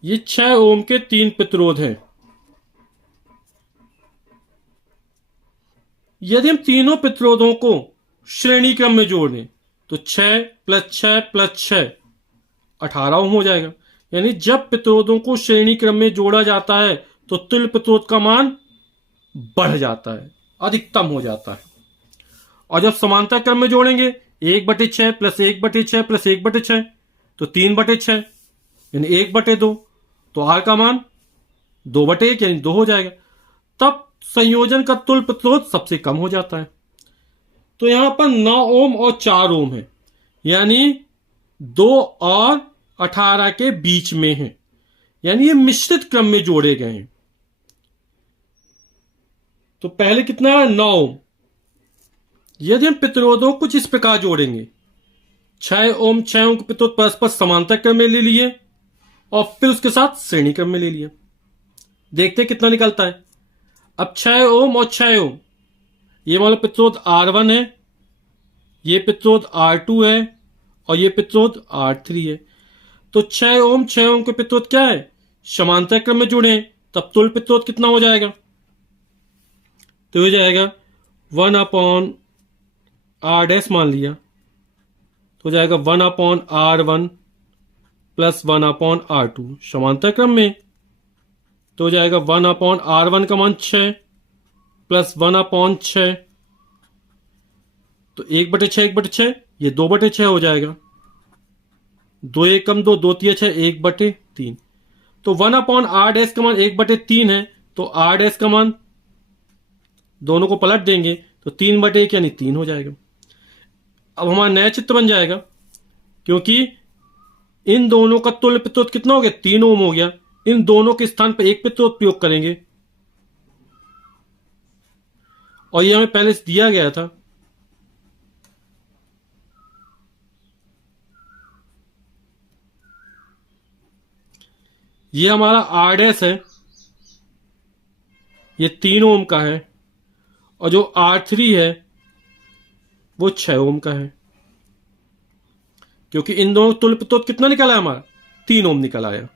ये 6 ओम के 3 प्रतिरोध हैं। यदि हम तीनों प्रतिरोधों को श्रेणी क्रम में जोड़ दें तो 6 प्लस 6 प्लस 6 18 ओम हो जाएगा। यानी जब प्रतिरोधों को श्रेणी क्रम में जोड़ा जाता है तो तुल्य प्रतिरोध का मान बढ़ जाता है, अधिकतम हो जाता है। और जब समांतर क्रम में जोड़ेंगे 1/6 प्लस 1/6 प्लस 1/6 तो 3/6 यानी 1/2, तो आर का मान 2/1 यानी 2 हो जाएगा। तब संयोजन का तुल्य प्रतिरोध सबसे कम हो जाता है। तो यहां पर 9 ओम और 4 ओम है, यानी 2 और 18 के बीच में है, यानी ये मिश्रित क्रम में जोड़े गए हैं। तो पहले कितना है 9 ओम। यदि हम प्रतिरोधों को कुछ इस प्रकार जोड़ेंगे, 6 ओम के प्रतिरोध परस्पर समांतर क्रम में ले लिए और फिर उसके साथ श्रेणी क्रम में ले लिया, देखते हैं कितना निकलता है। अब 6 ओम और 6 ओम, ये मान लो प्रतिरोध R1 है, ये प्रतिरोध R2 है और ये प्रतिरोध R3 है। तो 6 ओम के प्रतिरोध क्या है, समांतर क्रम में जुड़े, तब तुल्य प्रतिरोध कितना हो जाएगा, तो हो जाएगा 1/R' मान लिया, तो हो जाएगा 1/R1 प्लस 1/R2 समांतर क्रम में, तो हो जाएगा 1/R1 का मान 6 प्लस 1/6, तो 1/6 1/6 ये 2/6 हो जाएगा, 2 एकम 2 2 3 6 1/3। तो 1/R' का मान 1/3 है, तो R' का मान दोनों को पलट देंगे तो 3/1 यानी 3 हो जाएगा। अब हमारा नया चित्र बन जाएगा, क्योंकि इन दोनों का तुल्य प्रतिरोध कितना हो गया, 3 ओम हो गया। इन दोनों के स्थान पर एक प्रतिरोध प्रयोग करेंगे, और ये हमें पहले से दिया गया था। ये हमारा R' है, ये 3 ओम का है, और जो R3 है वो 6 ओम का है, क्योंकि इन दोनों तुल्य प्रतिरोध कितना निकला है हमारा, 3 ओम निकल आया।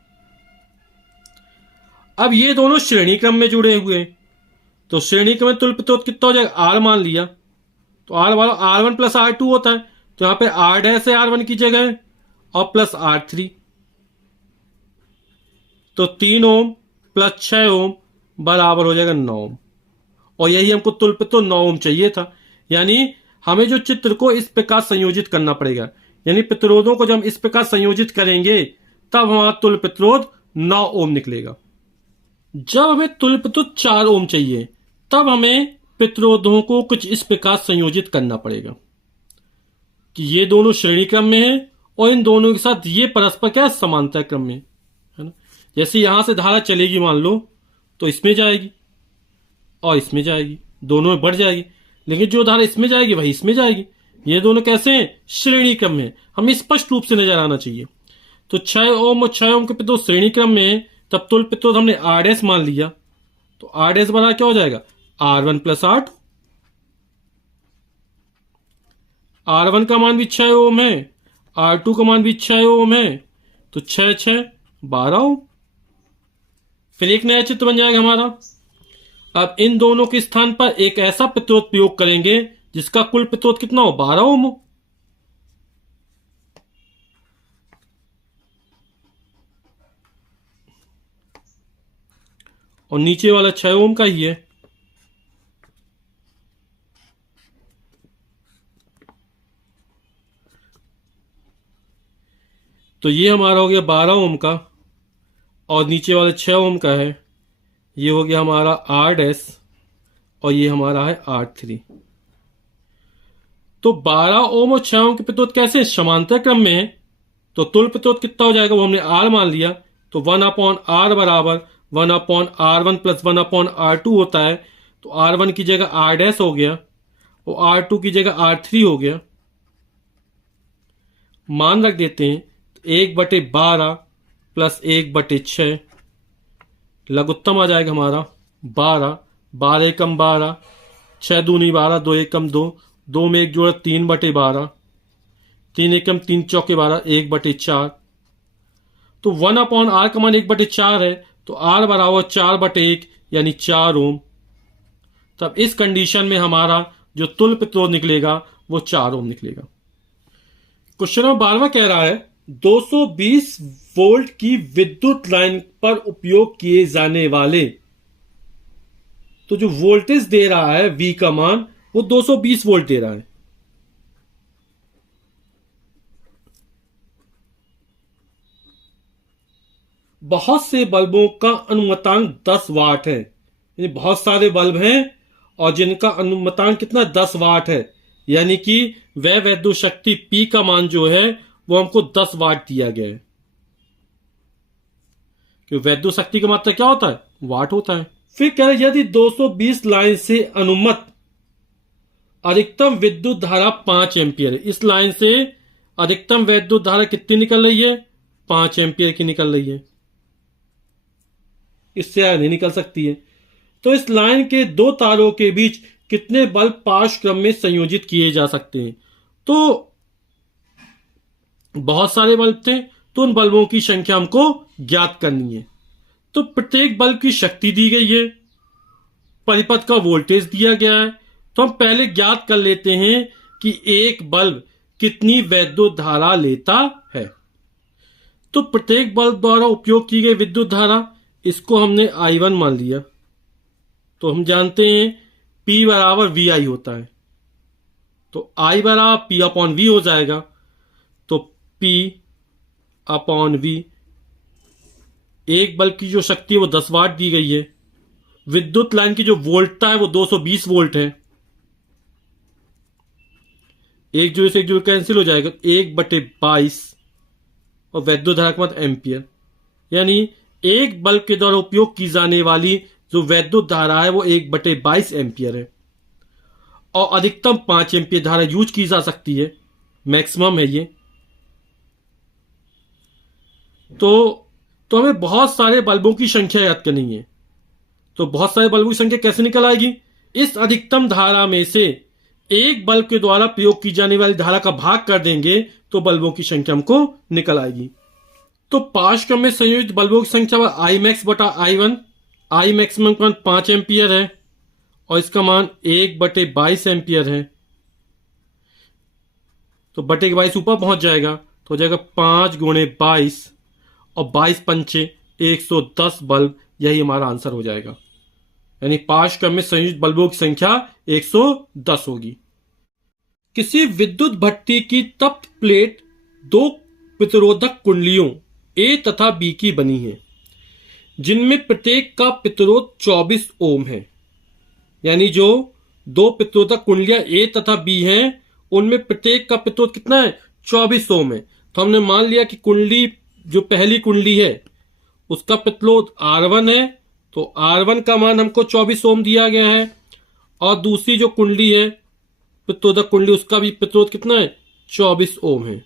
अब ये दोनों श्रेणी क्रम में जुड़े हुए हैं, तो श्रेणी क्रम में तुल्य प्रतिरोध कितना हो जाएगा, आर मान लिया, तो आर वाला R1 प्लस R2 होता है, तो यहां पे R डैश है R1 की जगह और प्लस R3, तो 3 ओम प्लस 6 ओम बराबर हो जाएगा 9 ओम। और यही हमको तुल्य प्रतिरोध 9 ओम चाहिए था। यानी हमें जो चित्र को इस प्रकार संयोजित करना पड़ेगा, यानी प्रतिरोधों को जब हम इस प्रकार संयोजित करेंगे तब हमारा तुल्य प्रतिरोध 9 ओम निकलेगा। जब हमें तुल्य प्रतिरोध 4 ओम चाहिए तब हमें प्रतिरोधों को कुछ इस प्रकार संयोजित करना पड़ेगा कि ये दोनों श्रेणी क्रम में है और इन दोनों के साथ ये परस्पर क्या समांतर क्रम में है ना। जैसे यहां से धारा चलेगी मान लो, तो इसमें जाएगी और इसमें जाएगी, दोनों में बढ़ जाएगी, लेकिन जो धारा इसमें जाएगी वही इसमें जाएगी। ये दोनों कैसे हैं, श्रेणी क्रम में, हमें स्पष्ट रूप से नजर आना चाहिए। तो 6 ओम और 6 ओम के प्रतिरोध श्रेणी क्रम में है, तब तुल्य प्रतिरोध हमने आर डैश मान लिया, तो आर डैश बराबर क्या हो जाएगा, R1 प्लस R2। R1 का मान भी 6 ओम है, R2 का मान भी 6 ओम है, तो 6 6 12 ओम। फिर एक नया चित्र बन जाएगा हमारा। अब इन दोनों के स्थान पर एक ऐसा प्रतिरोध प्रयोग करेंगे जिसका कुल प्रतिरोध कितना हो, 12 ओम हो। और नीचे वाला 6 ओम का ही है। तो ये हमारा हो गया 12 ओम का और नीचे वाला 6 ओम का है, ये हो गया हमारा आर डैश और ये हमारा है R3। तो 12 ओम और 6 ओम के प्रतिरोध कैसे समांतर क्रम में है, तो तुल्य प्रतिरोध कितना हो जाएगा, वो हमने R मान लिया, तो 1/R बराबर 1/R1 प्लस 1/R2 होता है। तो R1 की जगह R डैश हो गया और R2 की जगह R3 हो गया। मान रख देते हैं, 1/12 प्लस 1/6 लघुत्तम आ जाएगा हमारा 12, 12 एकम 12, 6 दूनी 12, 2 एकम 2, 2 में एक जोड़ा 3/12, 3 एकम 3 चौके 12, 1/4। तो 1/R का मान 1/4 है, तो R बराबर 4/1 यानी 4 ओम। तब इस कंडीशन में हमारा जो तुल्य प्रतिरोध निकलेगा वो 4 ओम निकलेगा। क्वेश्चन नंबर 12वां कह रहा है 220 वोल्ट की विद्युत लाइन पर उपयोग किए जाने वाले, तो जो वोल्टेज दे रहा है V का मान वो 220 वोल्ट दे रहा है। बहुत से बल्बों का अनुमतांक 10 वाट है, यानी बहुत सारे बल्ब हैं और जिनका अनुमतांक कितना 10 वाट है, यानी कि वह वैद्युत शक्ति P का मान जो है वो हमको 10 वाट दिया गया है। क्योंकि वैद्युत शक्ति का मात्रा क्या होता है, वाट होता है। फिर कह रहे यदि 220 लाइन से अनुमत अधिकतम विद्युत धारा 5 एम्पियर है, इस लाइन से अधिकतम विद्युत धारा कितनी निकल रही है, 5 एम्पियर की निकल रही है, इससे आगे नहीं निकल सकती है। तो इस लाइन के दो तारों के बीच कितने बल्ब पार्श्व क्रम में संयोजित किए जा सकते हैं। तो बहुत सारे बल्ब थे, तो उन बल्बों की संख्या हमको ज्ञात करनी है। तो प्रत्येक बल्ब की शक्ति दी गई है, परिपथ का वोल्टेज दिया गया है। तो हम पहले ज्ञात कर लेते हैं कि एक बल्ब कितनी वैद्युत धारा लेता है। तो प्रत्येक बल्ब द्वारा उपयोग की गई विद्युत धारा, इसको हमने I1 मान लिया। तो हम जानते हैं P बराबर VI होता है, तो I बराबर P अपॉन V हो जाएगा। तो P अपॉन V, एक बल्ब की जो शक्ति है वो 10 वाट दी गई है, विद्युत लाइन की जो वोल्टता है वो 220 वोल्ट है। एक जोड़ से एक जोड़ कैंसिल हो जाएगा, 1/22 और वैद्युत धारा का मतलब एम्पियर, यानी एक बल्ब के द्वारा उपयोग की जाने वाली जो वैद्युत धारा है वो 1/22 एम्पियर है। और अधिकतम 5 एम्पियर धारा यूज की जा सकती है, मैक्सिमम है ये। तो हमें बहुत सारे बल्बों की संख्या याद करनी है। तो बहुत सारे बल्बों की संख्या कैसे निकल आएगी, इस अधिकतम धारा में से एक बल्ब के द्वारा प्रयोग की जाने वाली धारा का भाग कर देंगे तो बल्बों की संख्या हमको निकल आएगी। तो पार्श्व क्रम में संयोजित बल्बों की संख्या I max बटा I1, I मैक्सिमम 5 एम्पियर है और इसका मान 1/22 एम्पियर है। तो बटे के 22 ऊपर पहुंच जाएगा तो हो जाएगा 5 गुणे 22 और 22 पंचे 110 बल्ब, यही हमारा आंसर हो जाएगा। यानी पाश क्रम में संयोजित बल्बों की संख्या 110 होगी। किसी विद्युत भट्टी की तप्त प्लेट दो प्रतिरोधक कुंडलियों ए तथा बी की बनी है, जिनमें प्रत्येक का प्रतिरोध 24 ओम है। यानी जो दो प्रतिरोधक कुंडलियां ए तथा बी हैं, उनमें प्रत्येक का प्रतिरोध कितना है? 24 ओम है। तो हमने मान लिया कि कुंडली, जो पहली कुंडली है उसका प्रतिरोध R1 है, तो R1 का मान हमको 24 ओम दिया गया है। और दूसरी जो कुंडली है प्रतिरोधक कुंडली, उसका भी प्रतिरोध कितना है? 24 ओम है।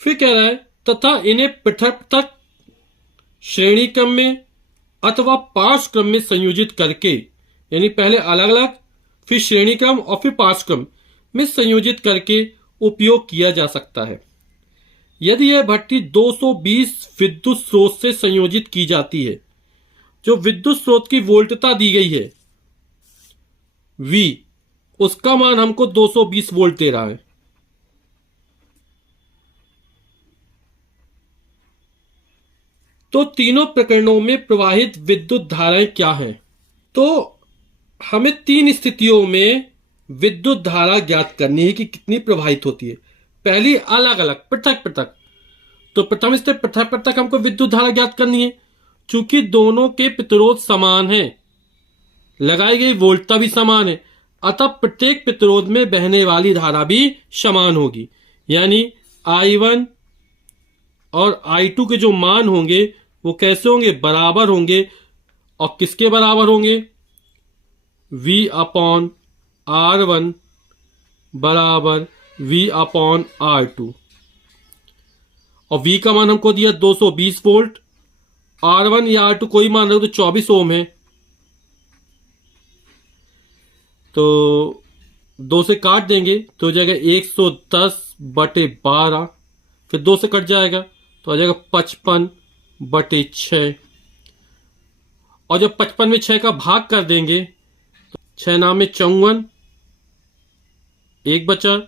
फिर कह रहा है तथा इन्हें पृथक पृथक श्रेणी क्रम में अथवा पार्श्व क्रम में संयोजित करके, यानी पहले अलग अलग, फिर श्रेणी क्रम और फिर पार्श्व क्रम में संयोजित करके उपयोग किया जा सकता है। यदि यह भट्टी 220 विद्युत स्रोत से संयोजित की जाती है, जो विद्युत स्रोत की वोल्टता दी गई है V, उसका मान हमको 220 वोल्ट दे रहा है। तो तीनों प्रकरणों में प्रवाहित विद्युत धाराएं क्या हैं? तो हमें तीन स्थितियों में विद्युत धारा ज्ञात करनी है कि कितनी प्रवाहित होती है। पहली अलग अलग, पृथक पृथक। तो प्रथम स्थिति पृथक पृथक हमको विद्युत धारा ज्ञात करनी है। चूंकि दोनों के प्रतिरोध समान हैं, लगाई गई वोल्टता भी समान है, अतः प्रत्येक प्रतिरोध में बहने वाली धारा भी समान होगी। यानी I1 और I2 के जो मान होंगे वो कैसे होंगे? बराबर होंगे। और किसके बराबर होंगे? V/R1 बराबर V/R2। और V का मान हमको दिया 220 वोल्ट, R1 या R2 कोई मान रहे तो 24 ओम है। तो 2 से काट देंगे तो हो जाएगा 110/12, फिर 2 से कट जाएगा तो आ जाएगा 55/6। और जब 55 में 6 का भाग कर देंगे तो 6 नाम में 54, 1 बचा,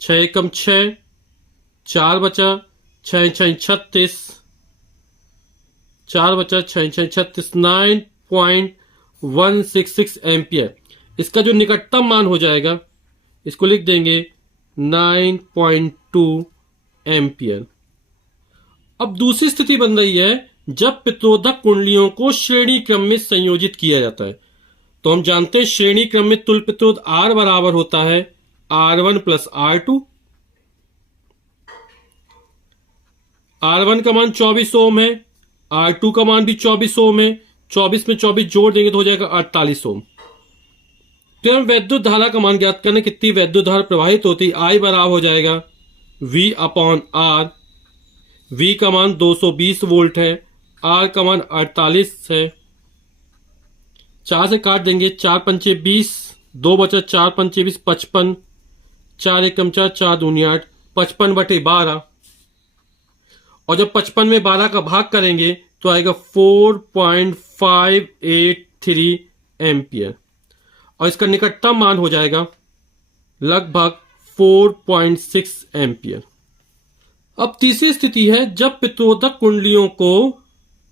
6 एकम 6, 4 बचा, 6 6 36, 4 बचा, 6 6 36, 9.166 एम्पियर। इसका जो निकटतम मान हो जाएगा, इसको लिख देंगे 9.2 एम्पियर। अब दूसरी स्थिति बन रही है जब प्रतिरोधक कुंडलियों को श्रेणी क्रम में संयोजित किया जाता है। तो हम जानते हैं श्रेणी क्रम में तुल्य प्रतिरोध R बराबर होता है R1 प्लस R2। R1 का मान 24 ओम है, R2 का मान भी 24 ओम है। 24 में 24 जोड़ देंगे तो हो जाएगा 48 ओम। तो हम वैद्युत धारा का मान ज्ञात करने, कितनी वैद्युत धारा प्रवाहित होती, I बराबर हो जाएगा V/R। V का मान 220 वोल्ट है, R का मान 48 है। 4 से काट देंगे, 4 पंचे 20, 2 बचा, 4 पंचे 20, 55, 4 एकम 4, 4 दूनी 8, 55/12। और जब 55 में 12 का भाग करेंगे तो आएगा 4.583 एम्पियर। और इसका निकटतम मान हो जाएगा लगभग 4.6 एम्पियर। अब तीसरी स्थिति है जब प्रतिरोधक कुंडलियों को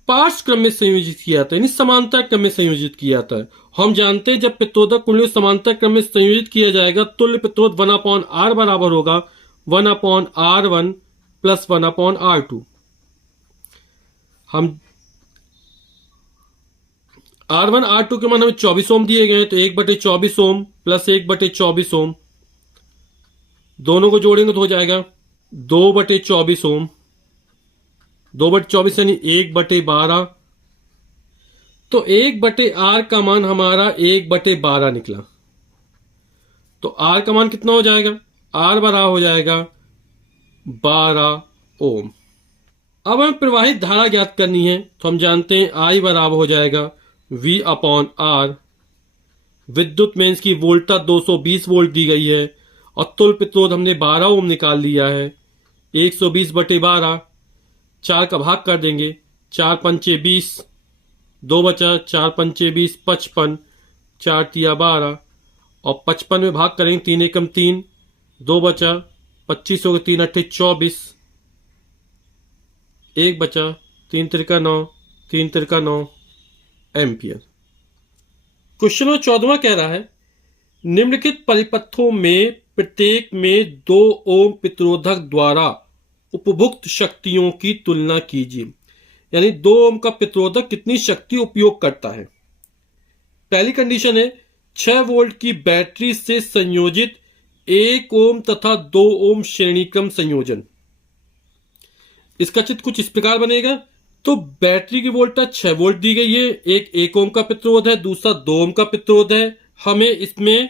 पार्श्व क्रम में संयोजित किया जाता है, यानी समांतर क्रम में संयोजित किया जाता है। हम जानते हैं जब प्रतिरोधक कुंडलियों समांतर क्रम में संयोजित किया जाएगा, तुल्य प्रतिरोध 1/R बराबर होगा 1/R1 प्लस 1/R2। हम R1 R2 के मान हमें 24 ओम दिए गए हैं, तो 1/24 ओम प्लस 1/24 ओम, दोनों को जोड़ेंगे तो हो जाएगा 2/24 ओम। 2/24 यानी 1/12। तो 1/R का मान हमारा 1/12 निकला। तो R का मान कितना हो जाएगा? R बराबर हो जाएगा 12 ओम। अब हमें प्रवाहित धारा ज्ञात करनी है, तो हम जानते हैं I बराबर हो जाएगा V/R। विद्युत में इसकी वोल्टता 220 वोल्ट दी गई है और तुल्य प्रतिरोध हमने 12 ओम निकाल लिया है। 120/12, 4 का भाग कर देंगे, 4 पंचे 20, 2 बचा, 4 पंचे 20, 55, 4 तिया 12 और 55 में भाग करेंगे 3 एकम 3, 2 बचा, 25 हो गए, 3 अट्ठे 24, 1 बचा, 3 तिरका 9, 3 तिरका 9 एम्पियर। क्वेश्चन नंबर 14वां कह रहा है निम्नलिखित परिपथों में प्रत्येक में 2 ओम प्रतिरोधक द्वारा उपभुक्त शक्तियों की तुलना कीजिए। यानी 2 ओम का प्रतिरोधक कितनी शक्ति उपयोग करता है। पहली कंडीशन है 6 वोल्ट की बैटरी से संयोजित 1 ओम तथा 2 ओम श्रेणी क्रम संयोजन। इसका चित्र कुछ इस प्रकार बनेगा। तो बैटरी की वोल्टेज 6 वोल्ट दी गई है, एक 1 ओम का प्रतिरोध है, दूसरा 2 ओम का प्रतिरोध है। हमें इसमें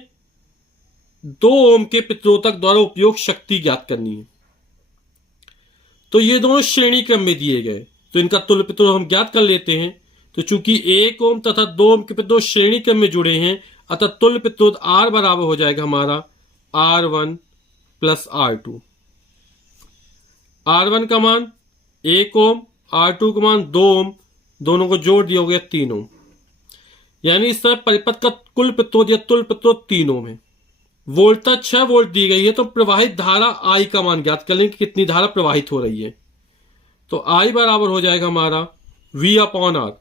2 ओम के प्रतिरोधक द्वारा उपयोग शक्ति ज्ञात करनी है। तो ये दोनों श्रेणी क्रम में दिए गए, तो इनका तुल्य प्रतिरोध हम ज्ञात कर लेते हैं। तो चूंकि 1 ओम तथा 2 ओम के प्रतिरोध श्रेणी क्रम में जुड़े हैं, अतः तुल्य प्रतिरोध R बराबर हो जाएगा हमारा R1 प्लस R2। R1 का मान 1 ओम, R2 का मान 2 ओम, दोनों को जोड़ दिया हो गया 3 ओम। यानी इस तरह परिपथ का कुल प्रतिरोध या तुल्य प्रतिरोध 3 ओम है। वोल्टेज 6 वोल्ट दी गई है, तो प्रवाहित धारा I का मान ज्ञात कर लेंगे कि कितनी धारा प्रवाहित हो रही है। तो I बराबर हो जाएगा हमारा V अपॉन R।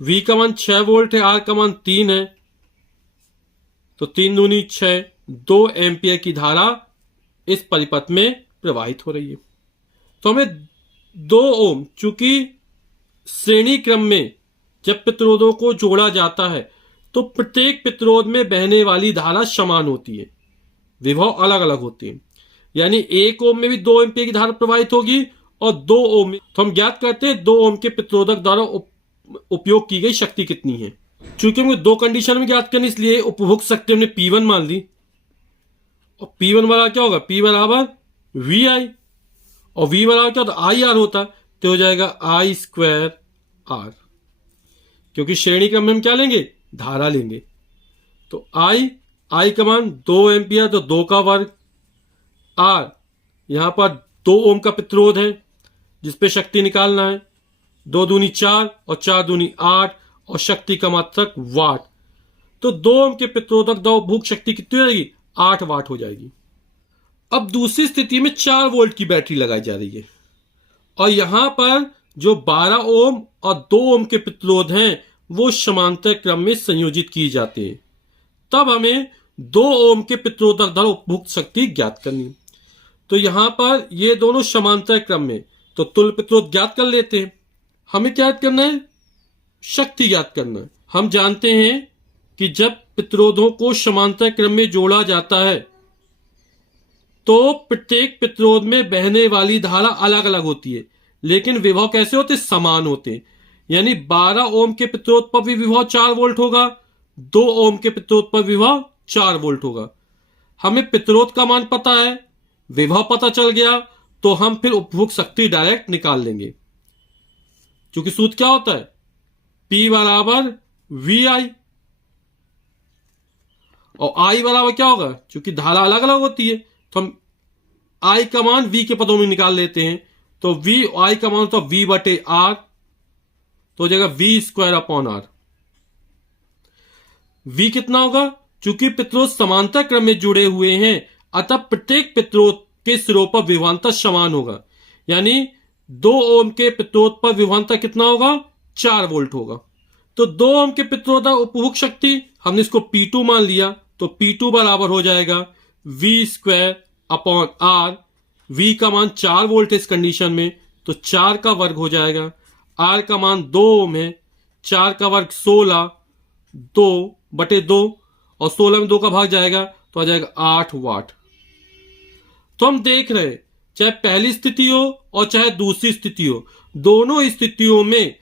V का मान 6 वोल्ट है, R का मान 3 है, तो 3 दूनी 6, 2 एम्पियर की धारा इस परिपथ में प्रवाहित हो रही है। तो हमें 2 ओम, चूंकि श्रेणी क्रम में जब प्रतिरोधों को जोड़ा जाता है तो प्रत्येक प्रतिरोध में बहने वाली धारा समान होती है, विभव अलग अलग होती है। यानी 1 ओम में भी 2 एम्पियर की धारा प्रवाहित होगी और 2 ओम में, तो हम ज्ञात करते हैं 2 ओम के प्रतिरोधक द्वारा उपयोग की गई शक्ति कितनी है। चूंकि हमें 2 कंडीशन में ज्ञात करनी, इसलिए उपभोग शक्ति हमने P1 मान ली। और P1 बराबर क्या होगा, P बराबर VI, और V बराबर क्या होता, IR होता, तो हो जाएगा I स्क्वायर R। क्योंकि श्रेणी क्रम में हम क्या लेंगे, धारा लेंगे। तो I का मान 2 एम्पियर, तो 2 का वर्ग, R यहां पर 2 ओम का प्रतिरोध है जिसपे शक्ति निकालना है, 2 दूनी 4 और 4 दूनी 8 और शक्ति का मात्रक वाट। तो 2 ओम के प्रतिरोधक द्वारा उपभोग शक्ति कितनी हो जाएगी, 8 वाट हो जाएगी। अब दूसरी स्थिति में 4 वोल्ट की बैटरी लगाई जा रही है और यहां पर जो 12 ओम और 2 ओम के प्रतिरोध हैं वो समांतर क्रम में संयोजित किए जाते हैं। तब हमें 2 ओम के प्रतिरोधक द्वारा उपभोग शक्ति ज्ञात करनी। तो यहां पर ये दोनों समांतर क्रम में, तो तुल्य प्रतिरोध ज्ञात कर लेते हैं। हमें क्या ज्ञात करना है, शक्ति ज्ञात करना है। हम जानते हैं कि जब प्रतिरोधों को समांतर क्रम में जोड़ा जाता है तो प्रत्येक प्रतिरोध में बहने वाली धारा अलग अलग होती है, लेकिन विभव कैसे होते, समान होते। यानी 12 ओम के प्रतिरोध पर भी विभव 4 वोल्ट होगा, 2 ओम के प्रतिरोध पर विभव 4 वोल्ट होगा। हमें प्रतिरोध का मान पता है, विभव पता चल गया, तो हम फिर उपभोग शक्ति डायरेक्ट निकाल लेंगे। क्योंकि सूत्र क्या होता है, P बराबर VI, और I बराबर क्या होगा, क्योंकि धारा अलग अलग होती है तो हम I का मान V के पदों में निकाल लेते हैं। तो V I का मान होता है V बटे R, तो हो जाएगा V square upon R। V कितना होगा, चूंकि प्रतिरोध समांतर क्रम में जुड़े हुए हैं अतः प्रत्येक प्रतिरोध के सिरों पर विभवांतर समान होगा। यानी 2 ओम के प्रतिरोध पर विभवांतर कितना होगा, 4 वोल्ट होगा। तो 2 ओम के प्रतिरोध उपभोग शक्ति हमने इसको P2 मान लिया, तो P2 बराबर हो जाएगा V square upon R। V का मान 4 वोल्ट है इस कंडीशन में, तो 4 का वर्ग हो जाएगा। R का मान 2 ओम है, 4 का वर्ग 16, 2 बटे 2, और 16 में 2 का भाग जाएगा तो आ जाएगा 8 वाट। तो हम देख रहे हैं चाहे पहली स्थिति हो और चाहे दूसरी स्थिति हो, दोनों स्थितियों में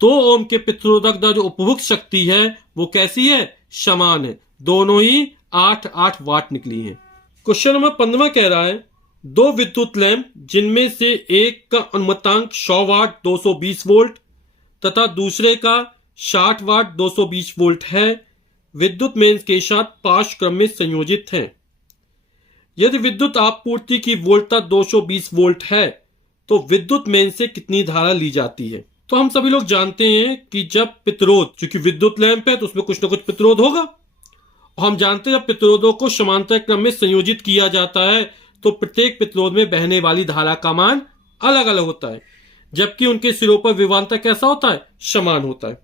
2 ओम के प्रतिरोधक द्वारा जो उपभोग शक्ति है वो कैसी है, समान है। दोनों ही 8-8 वाट निकली है। क्वेश्चन नंबर 15 कह रहा है 2 विद्युत लैंप जिनमें से एक का अनुमतांक 100 वाट 220 वोल्ट तथा दूसरे का 60 वाट 220 वोल्ट है, विद्युत मेंस के साथ 5 क्रम में संयोजित हैं। यदि विद्युत आपूर्ति की वोल्टता 220 वोल्ट है तो विद्युत मेन से कितनी धारा ली जाती है। तो हम सभी लोग जानते हैं कि जब प्रतिरोध, चूंकि विद्युत लैंप है तो उसमें कुछ ना कुछ प्रतिरोध होगा, और हम जानते हैं जब प्रतिरोधों को समांतर क्रम में संयोजित किया जाता है तो प्रत्येक प्रतिरोध में बहने वाली धारा का मान अलग अलग होता है, जबकि उनके सिरों पर विभवांतर कैसा होता है, समान होता है।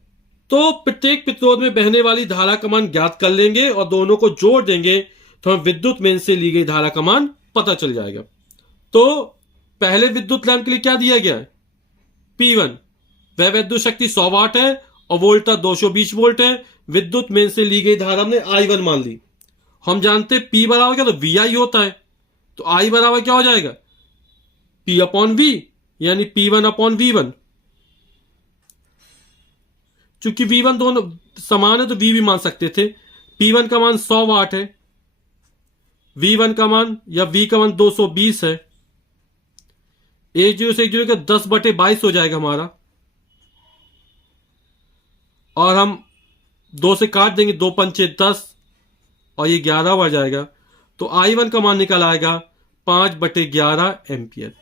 तो प्रत्येक प्रतिरोध में बहने वाली धारा का मान ज्ञात कर लेंगे और दोनों को जोड़ देंगे तो हम विद्युत मेन से ली गई धारा का मान पता चल जाएगा। तो पहले विद्युत लैंप के लिए क्या दिया गया है, P1, वह विद्युत शक्ति 100 वाट है और वोल्टेज 220 वोल्ट है। विद्युत मेन से ली गई धारा हमने I1 मान ली। हम जानते हैं P बराबर क्या, तो VI होता है, तो I बराबर क्या हो जाएगा, P अपॉन V, यानी P1 अपॉन V1। चूंकि V1 दोनों समान है तो V भी मान सकते थे। P1 का मान 100 वाट है, V1 का मान या V का मान 220 है। 10 से 10 का 10/22 हो जाएगा हमारा, और हम 2 से काट देंगे, 2 पंचे 10 और ये 11 बढ़ जाएगा। तो I1 का मान निकल आएगा 5/11 एम्पियर।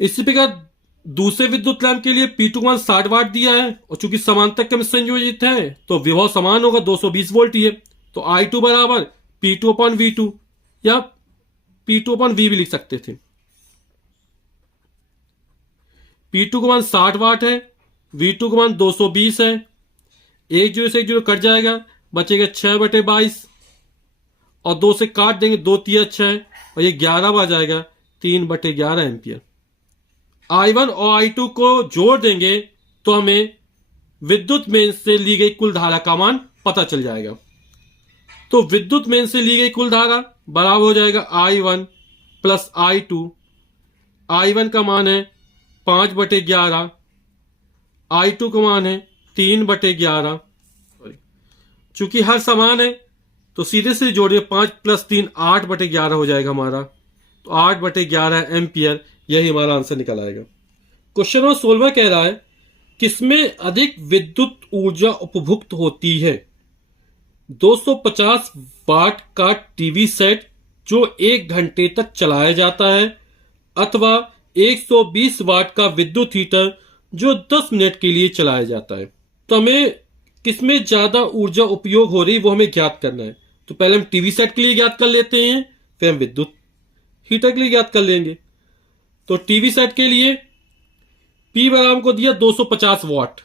इसी प्रकार दूसरे विद्युत लैंप के लिए P2 का मान 60 वाट दिया है और चूंकि समांतर क्रम में संयोजित है तो विभव समान होगा, 220 वोल्ट ही है। तो I2 बराबर P2 अपॉन V2 या P2 अपॉन V भी लिख सकते थे। P2 का मान 60 वाट है, V2 का मान 220 है। 10 से 10 कट जाएगा, बचेगा 6/22 और 2 से काट देंगे, 2 तिया 6 और ये 11 आ जाएगा, 3/11 एम्पियर। I1 और I2 को जोड़ देंगे तो हमें विद्युत मेन से ली गई कुल धारा का मान पता चल जाएगा। तो विद्युत मेन से ली गई कुल धारा बराबर हो जाएगा I1 प्लस I2। I1 का मान है 5/11, I2 का मान है 3/11। चूंकि हर समान है तो सीधे से जोड़िए, 5 + 3 8/11 हो जाएगा हमारा, तो 8/11 एम्पियर, यही हमारा आंसर निकल आएगा। क्वेश्चन नंबर 16 कह रहा है किसमें अधिक विद्युत ऊर्जा उपभुक्त होती है। 250 वाट का टीवी सेट जो 1 घंटे तक चलाया जाता है, अथवा 120 वाट का विद्युत हीटर जो 10 मिनट के लिए चलाया जाता है। तो हमें किसमें ज्यादा ऊर्जा उपयोग हो रही वो हमें ज्ञात करना है। तो पहले हम टीवी सेट के लिए ज्ञात कर लेते हैं, फिर हम विद्युत हीटर के लिए ज्ञात कर लेंगे। तो टीवी सेट के लिए P बराबर को दिया 250 वाट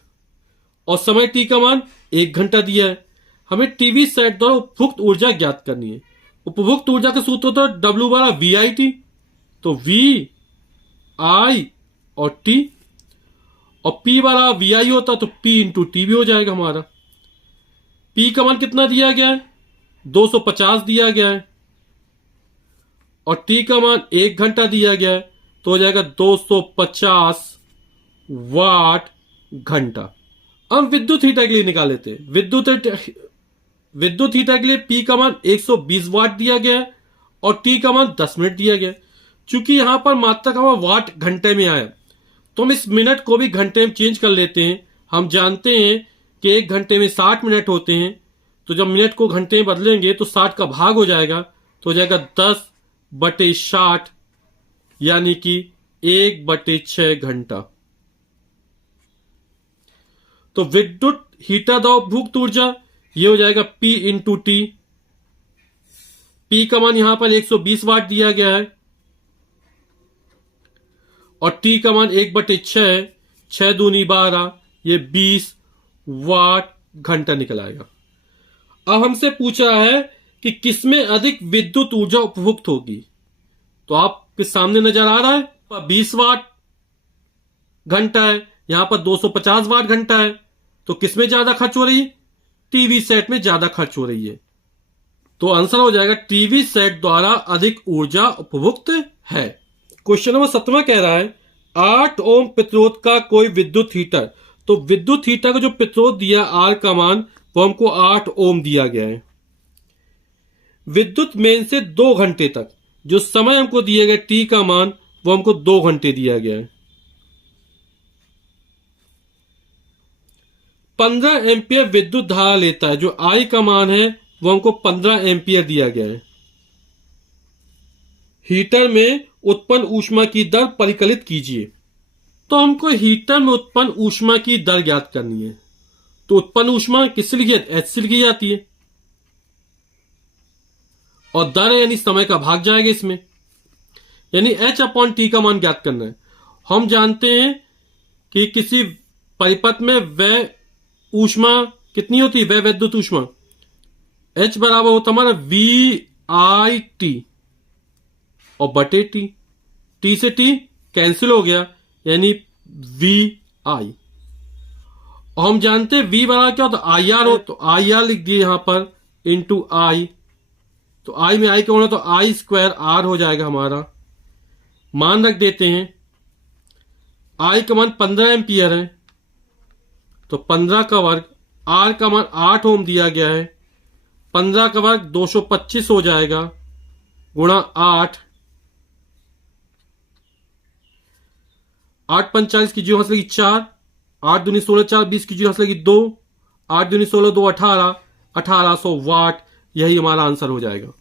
और समय T का मान 1 घंटा दिया है। हमें टीवी सेट द्वारा उपभुक्त ऊर्जा ज्ञात करनी है। उपभुक्त ऊर्जा का सूत्र होता है W बराबर VIT, तो V I और T, और P बराबर VI होता तो P इंटू T भी हो जाएगा हमारा। P का मान कितना दिया गया है, 250 दिया गया है, और T का मान 1 घंटा दिया गया है, तो हो जाएगा 250 वाट घंटा। हम विद्युत हीटर के लिए निकाल लेते हैं। विद्युत हीटर के लिए P का मान 120 वाट दिया गया है और T का मान 10 मिनट दिया गया है। चूंकि यहां पर मात्रक हमारा वाट घंटे में आया तो हम इस मिनट को भी घंटे में चेंज कर लेते हैं। हम जानते हैं कि 1 घंटे में 60 मिनट होते हैं, तो जब मिनट को घंटे में बदलेंगे तो 60 का भाग हो जाएगा, तो हो जाएगा 10/60, यानी कि 1/6 घंटा। तो विद्युत हीटर द्वारा उपभुक्त ऊर्जा ये हो जाएगा P इंटू T। P का मान यहां पर 120 वाट दिया गया है और T का मान 1/6 है, 6 दूनी 12, ये 20 वाट घंटा निकल आएगा। अब हमसे पूछा है कि किसमें अधिक विद्युत ऊर्जा उपभुक्त होगी। तो आपके सामने नजर आ रहा है 20 वाट घंटा है, यहां पर 250 वाट घंटा है, तो किसमें ज्यादा खर्च हो रही है, टीवी सेट में ज्यादा खर्च हो रही है। तो आंसर हो जाएगा टीवी सेट द्वारा अधिक ऊर्जा उपभुक्त है। क्वेश्चन नंबर 17 कह रहा है 8 ओम प्रतिरोध का कोई विद्युत हीटर। तो विद्युत हीटर का जो प्रतिरोध दिया R का मान वो हमको 8 ओम दिया गया है। विद्युत मेन से 2 घंटे तक जो समय हमको दिया गया T का मान वो हमको 2 घंटे दिया गया है। 15 एम्पियर विद्युत धारा लेता है, जो I का मान है वो हमको 15 एम्पियर दिया गया है। हीटर में उत्पन्न ऊष्मा की दर परिकलित कीजिए। तो हमको हीटर में उत्पन्न ऊष्मा की दर ज्ञात करनी है। तो उत्पन्न ऊष्मा किससे लिखी जाती है? एच से लिखी जाती है, और दर यानी समय का भाग जाएगा इसमें, यानी एच अपॉन टी का मान ज्ञात करना है। हम जानते हैं कि किसी परिपथ में वह ऊष्मा कितनी होती है, वह वैद्युत ऊष्मा एच बराबर होता हमारा वी आई टी और बटे टी, टी से टी कैंसिल हो गया यानी वी आई। और हम जानते हैं वी बराबर क्या होता है, आई आर हो, तो आई आर लिख दिए यहां पर इंटू आई, तो आई में आई का होना तो आई स्क्वायर आर हो जाएगा हमारा। मान रख देते हैं, आई का मान 15 एम्पियर है, तो 15 का वर्ग, आर का मान 8 ओम दिया गया है, 15 का वर्ग 225 हो जाएगा गुणा 8, 8 45 की जीरो हाथ लगी 4, 8 दूनी 16 4 20 की जीरो हाथ लगी 2, 8 दूनी 16 2 18, 1800 वाट, यही हमारा आंसर हो जाएगा।